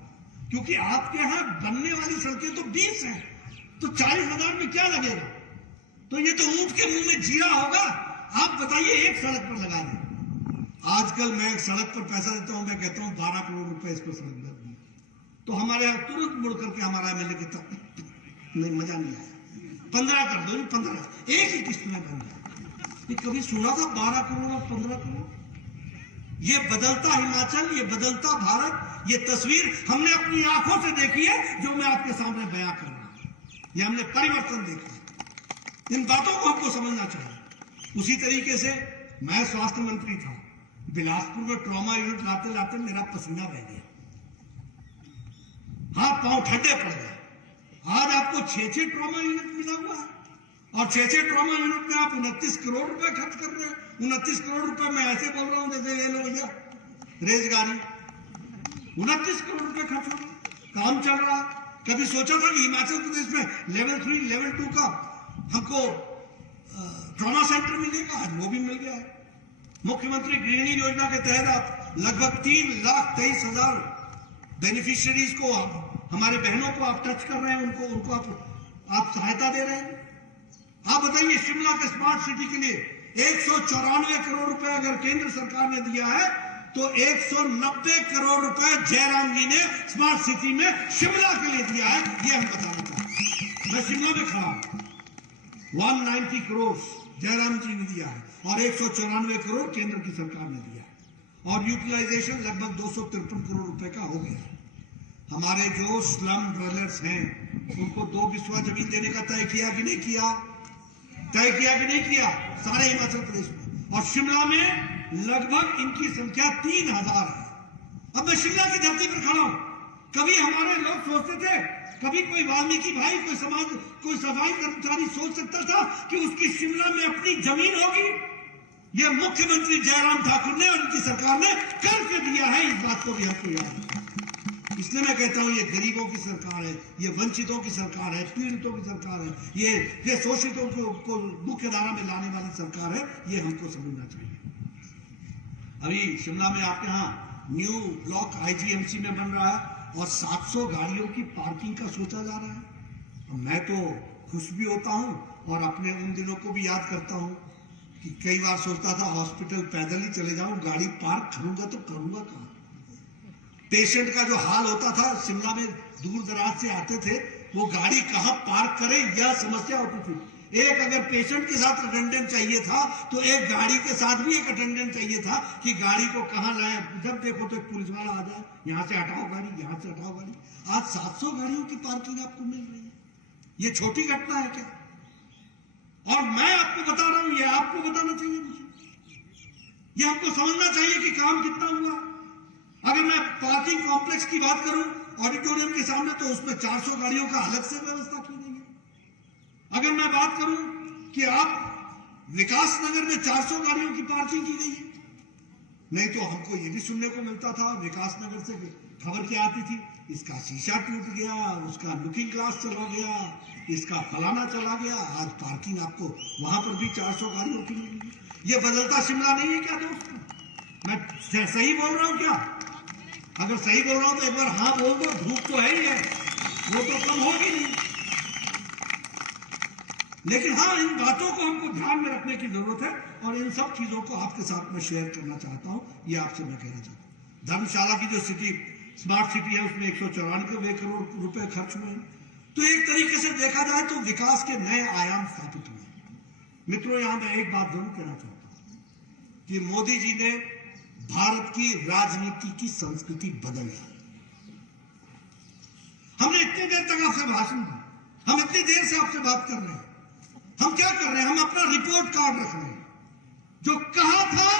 क्योंकि आपके यहां बनने वाली सड़कें तो 20 हैं, तो 40,000 में क्या लगेगा? तो ये तो ऊंट के मुंह में जीरा होगा। आप बताइए, एक सड़क पर लगा दें। आजकल मैं एक सड़क पर पैसा देता हूं, मैं कहता हूं 12 करोड़ रुपए इस पर सड़क दे, तो हमारे यहां तुरंत मुड़ करके हमारा MLA कहता नहीं, मजा नहीं आया, 15 कर दो, 15 एक ही किस्त में बन गया। ये कभी सुना था 12 करोड़ और 15 करोड़? ये बदलता हिमाचल, ये बदलता भारत, ये तस्वीर हमने अपनी आंखों से देखी है, जो मैं आपके सामने बयां कर रहा हूं। ये हमने परिवर्तन देखा है। इन बातों को हमको समझना चाहिए। उसी तरीके से मैं स्वास्थ्य मंत्री था, बिलासपुर में ट्रॉमा यूनिट लाते लाते मेरा पसीना बह गया, हाथ पांव ठंडे पड़ गए। आज आपको 6 ट्रॉमा यूनिट मिला हुआ है, और 6 ट्रॉमा यूनिट में आप 29 करोड़ रुपए खर्च कर रहे हैं। 29 करोड़ रुपए मैं ऐसे बोल रहा हूं जैसे ये लो भैया रेजगारी, 29 करोड़ रुपए खर्च हो रहे, काम चल रहा। कभी सोचा था कि हिमाचल प्रदेश में लेवल 3 लेवल 2 का हमको ट्रॉमा सेंटर मिलेगा? आज वो भी मिल गया है। मुख्यमंत्री गृहिणी योजना के तहत आप लगभग 3,23,000 बेनिफिशियरीज को, हमारे बहनों को आप टच कर रहे हैं, उनको आप सहायता दे रहे हैं। आप बताइए, शिमला के स्मार्ट सिटी के लिए 194 करोड़ रुपए अगर केंद्र सरकार ने दिया है, तो 190 करोड़ रुपए जयराम जी ने स्मार्ट सिटी में शिमला के लिए दिया है। ये हम बताना चाहते हैं। मैं शिमला में खड़ा हूं, 190 करोड़ जयराम जी ने दिया है और 194 करोड़ केंद्र की सरकार ने दिया है, और यूटिलाइजेशन लगभग 253 करोड़ रुपए का हो गया है। हमारे जो स्लम ड्वेलर्स हैं, उनको 2 बिस्वा जमीन देने का तय किया कि नहीं किया? तय किया कि नहीं किया? सारे हिमाचल प्रदेश में। और शिमला में लगभग इनकी संख्या 3,000 है। अब मैं शिमला की धरती पर खड़ा हूं। कभी हमारे लोग सोचते थे, कभी कोई वाल्मीकि भाई, कोई समाज, कोई सफाई कर्मचारी सोच सकता था कि उसकी शिमला में अपनी जमीन होगी? यह मुख्यमंत्री जयराम ठाकुर ने और उनकी सरकार ने करके दिया है। इस बात को भी हमको याद है। इसलिए मैं कहता हूं, ये गरीबों की सरकार है, ये वंचितों की सरकार है, पीड़ितों की सरकार है, ये शोषितों को मुख्य धारा में लाने वाली सरकार है। ये हमको समझना चाहिए। अभी शिमला में आपके यहाँ न्यू ब्लॉक आईजीएमसी में बन रहा है और 700 गाड़ियों की पार्किंग का सोचा जा रहा है। और मैं तो खुश भी होता हूं और अपने उन दिनों को भी याद करता हूं कि कई बार सोचता था हॉस्पिटल पैदल ही चले जाऊं, गाड़ी पार्क करूंगा तो करूंगा कहां। पेशेंट का जो हाल होता था, शिमला में दूर दराज से आते थे, वो गाड़ी कहां पार्क करें यह समस्या होती थी। एक अगर पेशेंट के साथ अटेंडेंट चाहिए था तो एक गाड़ी के साथ भी एक अटेंडेंट चाहिए था कि गाड़ी को कहां लाए। जब देखो तो एक पुलिस वाला आ जाए, यहां से हटाओ गाड़ी, यहां से हटाओ गाड़ी। आज 700 गाड़ियों की पार्किंग आपको मिल रही है। ये छोटी घटना है क्या? और मैं आपको बता रहा हूं, ये आपको बताना चाहिए मुझे। ये हमको समझना चाहिए कि काम कितना हुआ। अगर मैं पार्किंग कॉम्प्लेक्स की बात करूं ऑडिटोरियम के सामने, तो उसमें 400 गाड़ियों का अलग से व्यवस्था की गई है। अगर मैं बात करूं कि आप विकास नगर में 400 गाड़ियों की पार्किंग की गई है। नहीं तो हमको ये भी सुनने को मिलता था, विकास नगर से खबर क्या आती थी, इसका शीशा टूट गया, उसका लुकिंग ग्लास चला गया, इसका फलाना चला गया। आज पार्किंग आपको वहां पर भी 400 गाड़ियों की मिली। ये बदलता शिमला नहीं है क्या दोस्त? मैं सही बोल रहा हूं क्या? अगर सही बोल रहा हूं तो एक बार हाँ बोल दो। धूप तो है ही है, वो तो कम होगी नहीं। लेकिन हाँ, इन बातों को हमको ध्यान में रखने की जरूरत है और इन सब चीजों को आपके साथ में शेयर करना चाहता हूं। ये आपसे मैं कहना चाहता हूं। धर्मशाला की जो सिटी स्मार्ट सिटी है, उसमें 194 करोड़ रुपए खर्च हुए। तो एक तरीके से देखा जाए तो विकास के नए आयाम स्थापित हुए। मित्रों, यहां मैं एक बात जरूर कहना चाहता हूं कि मोदी जी ने भारत की राजनीति की संस्कृति बदल दी। हमने इतनी देर तक आपसे भाषण दिया, हम इतनी देर से आपसे बात कर रहे हैं। हम क्या कर रहे हैं? हम अपना रिपोर्ट कार्ड रख रहे हैं। जो कहा था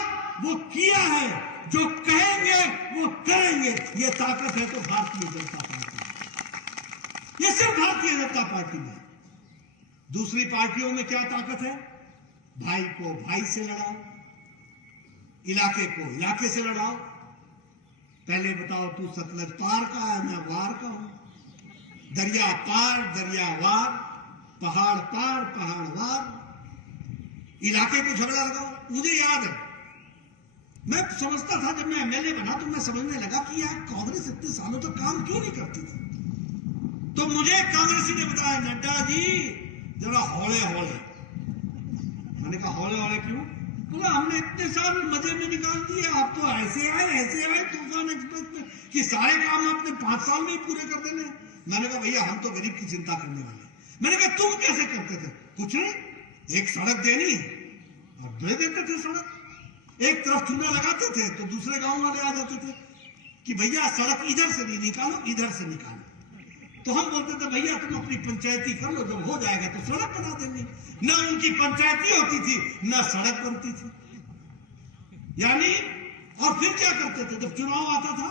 वो किया है, जो कहेंगे वो करेंगे। ये ताकत है तो भारतीय जनता पार्टी। ये सिर्फ भारतीय जनता पार्टी में। दूसरी पार्टियों में क्या ताकत है? भाई को भाई से लड़ाओ, इलाके को इलाके से लड़ाओ। पहले बताओ, तू सतलज पार का है, मैं वार का हूं। दरिया पार दरिया वार, पहाड़ पार पहाड़ वार। इलाके को झगड़ा लगाओ। मुझे याद है, मैं समझता था जब मैं एमएलए बना तो मैं समझने लगा कि यार कांग्रेस इतने सालों तक काम क्यों नहीं करती थी। तो मुझे कांग्रेसी ने बताया, नड्डा जी जरा हौले हौले। मैंने कहा हौले हौले क्यों? बोला हमने इतने साल मजे में निकाल दिए, आप तो ऐसे आए तूफान एक्सप्रेस में कि सारे काम आपने 5 साल में ही पूरे कर देने। मैंने कहा भैया हम तो गरीब की चिंता करने वाले। मैंने कहा तुम कैसे करते थे? कुछ नहीं, एक सड़क देनी है और दे देते थे सड़क। एक तरफ चूना लगाते थे तो दूसरे गांव वाले आ जाते थे कि भैया सड़क इधर से नहीं निकालो, इधर से निकालो। तो हम बोलते थे भैया तुम अपनी पंचायती कर लो, जब हो जाएगा तो सड़क बना देंगे। न उनकी पंचायती होती थी न सड़क बनती थी। यानी और फिर क्या करते थे? जब चुनाव आता था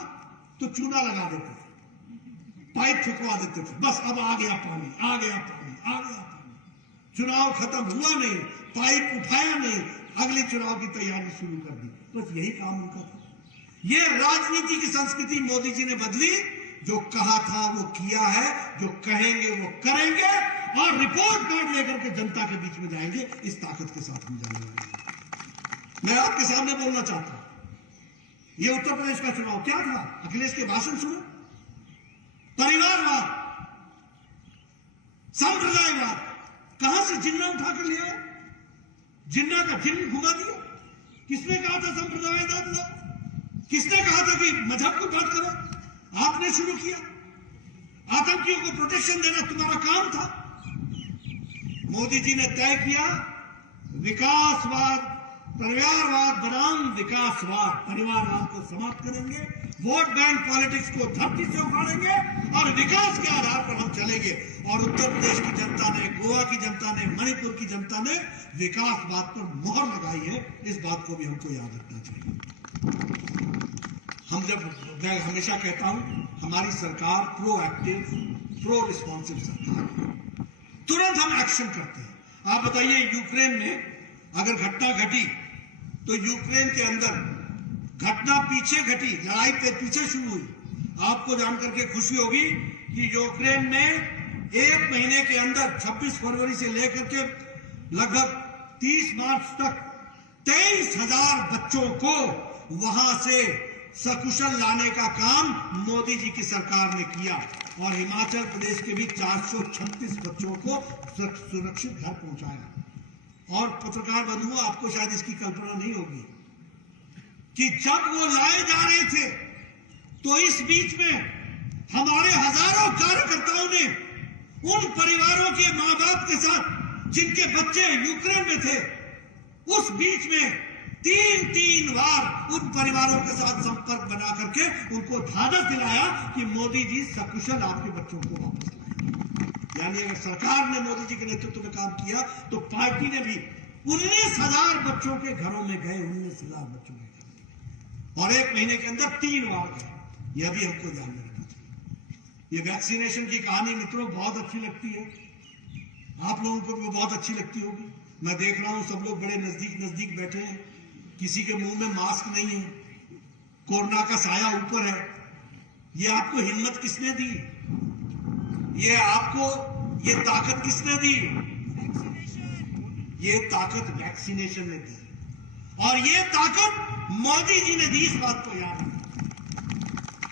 तो चूना लगा देते थे, पाइप फुकवा देते थे, बस अब आ गया पानी, आ गया पानी, आ गया पानी। चुनाव खत्म हुआ नहीं, पाइप उठाया नहीं, अगले चुनाव की तैयारी शुरू कर दी। बस यही काम उनका था। ये राजनीति की संस्कृति मोदी जी ने बदली। जो कहा था वो किया है, जो कहेंगे वो करेंगे और रिपोर्ट कार्ड लेकर के जनता के बीच में जाएंगे। इस ताकत के साथ हम जाएंगे। मैं आपके सामने बोलना चाहता हूं, ये उत्तर प्रदेश का चुनाव क्या था? अखिलेश के भाषण सुनो। परिवारवाद, संप्रदायवाद, कहां से जिन्ना उठाकर ले आए? जिन्ना का चिन्ह घुमा दिया। किसने कहा था संप्रदायवाद लाओ? किसने कहा था कि मजहब को बात करो? आपने शुरू किया। आतंकियों को प्रोटेक्शन देना तुम्हारा काम था। मोदी जी ने तय किया विकासवाद, परिवारवाद बनाम विकासवाद। परिवारवाद को समाप्त करेंगे, वोट बैंक पॉलिटिक्स को धरती से उखाड़ेंगे और विकास के आधार पर हम चलेंगे। और उत्तर प्रदेश की जनता ने, गोवा की जनता ने, मणिपुर की जनता ने विकासवाद पर मोहर लगाई है। इस बात को भी हमको याद रखना चाहिए। मैं हमेशा कहता हूं हमारी सरकार प्रोएक्टिव, प्रो रिस्पॉन्सिव सरकार है। तुरंत हम एक्शन करते हैं। आप बताइए, यूक्रेन में अगर घटना घटी तो यूक्रेन के अंदर घटना पीछे घटी, लड़ाई के पीछे शुरू हुई। आपको जानकर के खुशी होगी कि यूक्रेन में 1 महीने के अंदर 26 फरवरी से लेकर के लगभग 30 मार्च तक 23,000 बच्चों को वहां से सकुशल लाने का काम मोदी जी की सरकार ने किया और हिमाचल प्रदेश के भी 436 बच्चों को सुरक्षित घर पहुंचाया। और पत्रकार बंधुओं, आपको शायद इसकी कल्पना नहीं होगी कि जब वो लाए जा रहे थे तो इस बीच में हमारे हजारों कार्यकर्ताओं ने उन परिवारों के मां बाप के साथ जिनके बच्चे यूक्रेन में थे, उस बीच में 3 बार उन परिवारों के साथ संपर्क बना करके उनको धादस दिलाया कि मोदी जी सकुशल आपके बच्चों को वापस लाएंगे। यानी अगर सरकार ने मोदी जी के नेतृत्व में काम किया तो पार्टी ने भी 19,000 बच्चों के घरों में गए, 19,000 बच्चों के घरों में, और 1 महीने के अंदर 3 बार गए। यह भी हमको ध्यान में रखना चाहिए। ये वैक्सीनेशन की कहानी मित्रों बहुत अच्छी लगती है, आप लोगों को भी बहुत अच्छी लगती होगी। मैं देख रहा हूं सब लोग बड़े नजदीक बैठे हैं, किसी के मुंह में मास्क नहीं है, कोरोना का साया ऊपर है। ये आपको हिम्मत किसने दी? ये आपको ये ताकत किसने दी? ये ताकत वैक्सीनेशन ने दी, और ये ताकत मोदी जी ने दी। इस बात को याद रखना।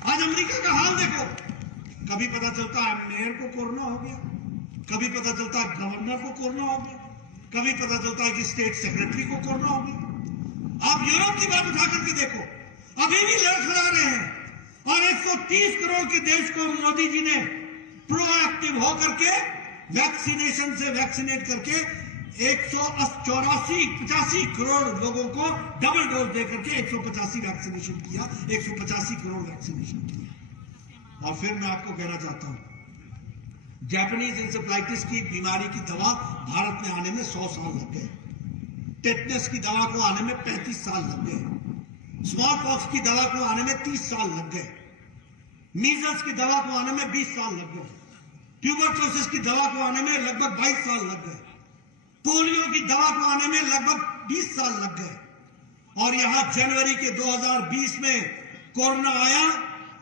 आज अमेरिका का हाल देखो, कभी पता चलता है मेयर को कोरोना हो गया, कभी पता चलता है गवर्नर को कोरोना हो गया, कभी पता चलता है कि स्टेट सेक्रेटरी को कोरोना हो गया। आप यूरोप की बात उठा करके देखो, अभी भी लड़खड़ा रहे हैं, और 130 करोड़ के देश को मोदी जी ने प्रोएक्टिव होकर के वैक्सीनेशन से वैक्सीनेट करके 185 करोड़ लोगों को डबल डोज देकर के 185 वैक्सीनेशन किया, 185 करोड़ वैक्सीनेशन किया। और फिर मैं आपको कहना चाहता हूं, जापानीज इंसेफ्लाइटिस की बीमारी की दवा भारत में आने में 100 साल लग गए, टेटनस की दवा को आने में 35 साल लग गए, स्मॉल पॉक्स की दवा को आने में 30 साल लग गए, मीजल्स की दवा को आने में 20 साल लग गए, ट्यूबरक्लोसिस की दवा को आने में लगभग 22 साल लग गए, पोलियो की दवा को आने में लगभग 20 साल लग गए। और यहां जनवरी के 2020 में कोरोना आया,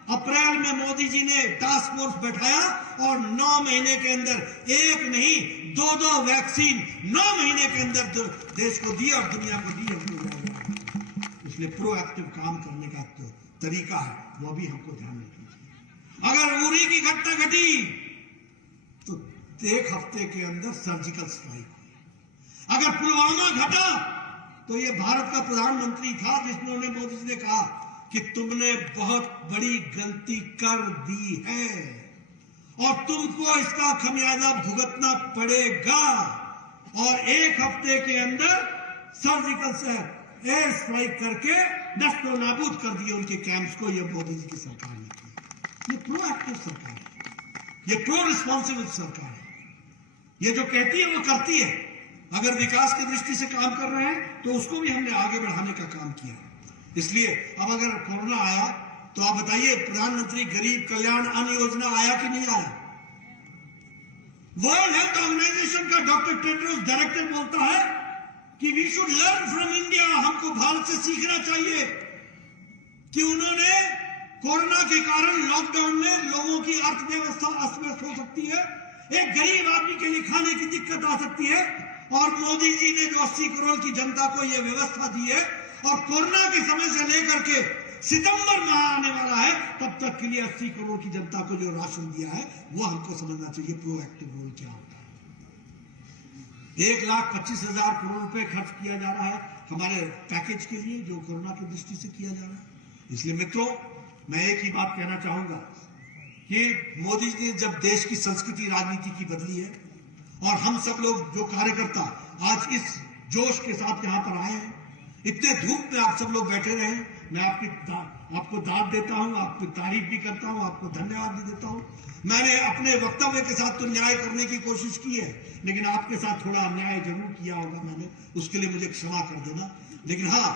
अप्रैल में मोदी जी ने टास्क फोर्स बैठाया और 9 महीने के अंदर एक नहीं 2 वैक्सीन 9 महीने के अंदर देश को दी और दुनिया को दी। इसलिए प्रोएक्टिव काम करने का तो तरीका है, वो भी हमको ध्यान रखना चाहिए। अगर उरी की घटना घटी तो 1 हफ्ते के अंदर सर्जिकल स्ट्राइक हुई। अगर पुलवामा घटा तो ये भारत का प्रधानमंत्री था जिसने मोदी जी ने कहा कि तुमने बहुत बड़ी गलती कर दी है और तुमको इसका खमियाजा भुगतना पड़ेगा। और 1 हफ्ते के अंदर सर्जिकल से एयर स्ट्राइक करके नष्ट नाबूद कर दिए उनके कैंप्स को। यह मोदी जी की सरकार ने किया। ये प्रोएक्टिव सरकार है, ये प्रो रिस्पॉन्सिबल सरकार है। ये जो कहती है वो करती है। अगर विकास की दृष्टि से काम कर रहे हैं तो उसको भी हमने आगे बढ़ाने का काम किया। इसलिए अब अगर कोरोना आया तो आप बताइए, प्रधानमंत्री गरीब कल्याण अन्न योजना आया कि नहीं आया? वर्ल्ड हेल्थ ऑर्गेनाइजेशन का डॉक्टर टेड्रोस डायरेक्टर बोलता है कि we should learn from India, हमको भारत से सीखना चाहिए कि उन्होंने कोरोना के कारण लॉकडाउन में लोगों की अर्थव्यवस्था अस्त व्यस्त हो सकती है, एक गरीब आदमी के लिए खाने की दिक्कत आ सकती है, और मोदी जी ने जो 80 करोड़ की जनता को यह व्यवस्था दी है और कोरोना के समय से लेकर के सितंबर माह आने वाला है तब तक के लिए 80 करोड़ की जनता को जो राशन दिया है वो हमको समझना चाहिए प्रोएक्टिव रोल क्या होता है। 1,25,000 करोड़ रुपए खर्च किया जा रहा है हमारे पैकेज के लिए जो कोरोना की दृष्टि से किया जा रहा है। इसलिए मित्रों, मैं एक ही बात कहना चाहूंगा कि मोदी जी ने जब देश की संस्कृति राजनीति की बदली है और हम सब लोग जो कार्यकर्ता आज इस जोश के साथ यहां पर आए हैं, इतने धूप में आप सब लोग बैठे रहे, मैं आपको दाद देता हूं, आपकी तारीफ भी करता हूं, आपको धन्यवाद भी देता हूं। मैंने अपने वक्तव्य के साथ तो न्याय करने की कोशिश की है, लेकिन आपके साथ थोड़ा अन्याय जरूर किया होगा मैंने, उसके लिए मुझे क्षमा कर देना। लेकिन हाँ,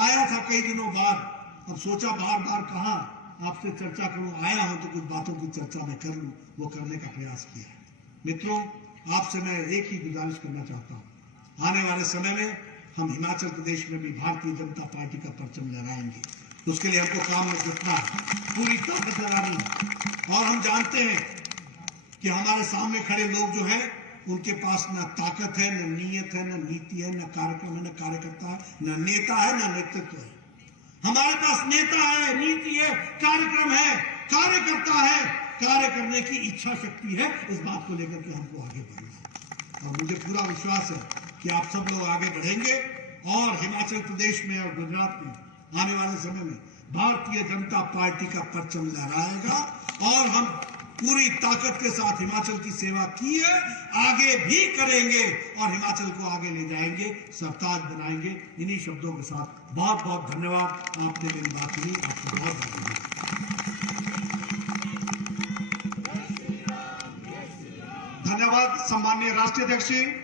आया था कई दिनों बाद अब सोचा बार बार कहा आपसे चर्चा करूं, आया हूं तो कुछ बातों की चर्चा मैं कर लूं, वो करने का प्रयास किया है। मित्रों, आपसे मैं एक ही गुजारिश करना चाहता हूं, आने वाले समय में हम हिमाचल प्रदेश में भी भारतीय जनता पार्टी का परचम लहराएंगे। उसके लिए हमको काम में जुटना है, पूरी ताकत लगानी है। और हम जानते हैं कि हमारे सामने खड़े लोग जो हैं उनके पास न ताकत है, न नीयत है, न नीति है, न कार्यक्रम है, न कार्यकर्ता है, न नेता है, न नेतृत्व है। हमारे पास नेता है, नीति है, कार्यक्रम है, कार्यकर्ता है, कार्य करने की इच्छा शक्ति है। इस बात को लेकर के हमको आगे बढ़ना है और मुझे पूरा विश्वास है कि आप सब लोग आगे बढ़ेंगे और हिमाचल प्रदेश में और गुजरात में आने वाले समय में भारतीय जनता पार्टी का परचम लहराएगा और हम पूरी ताकत के साथ हिमाचल की सेवा की है, आगे भी करेंगे और हिमाचल को आगे ले जाएंगे, सरताज बनाएंगे। इन्हीं शब्दों के साथ बहुत बहुत धन्यवाद। आपने मेरी बात सुनी, आपको बहुत धन्यवाद। धन्यवाद सम्माननीय राष्ट्रीय अध्यक्ष जी।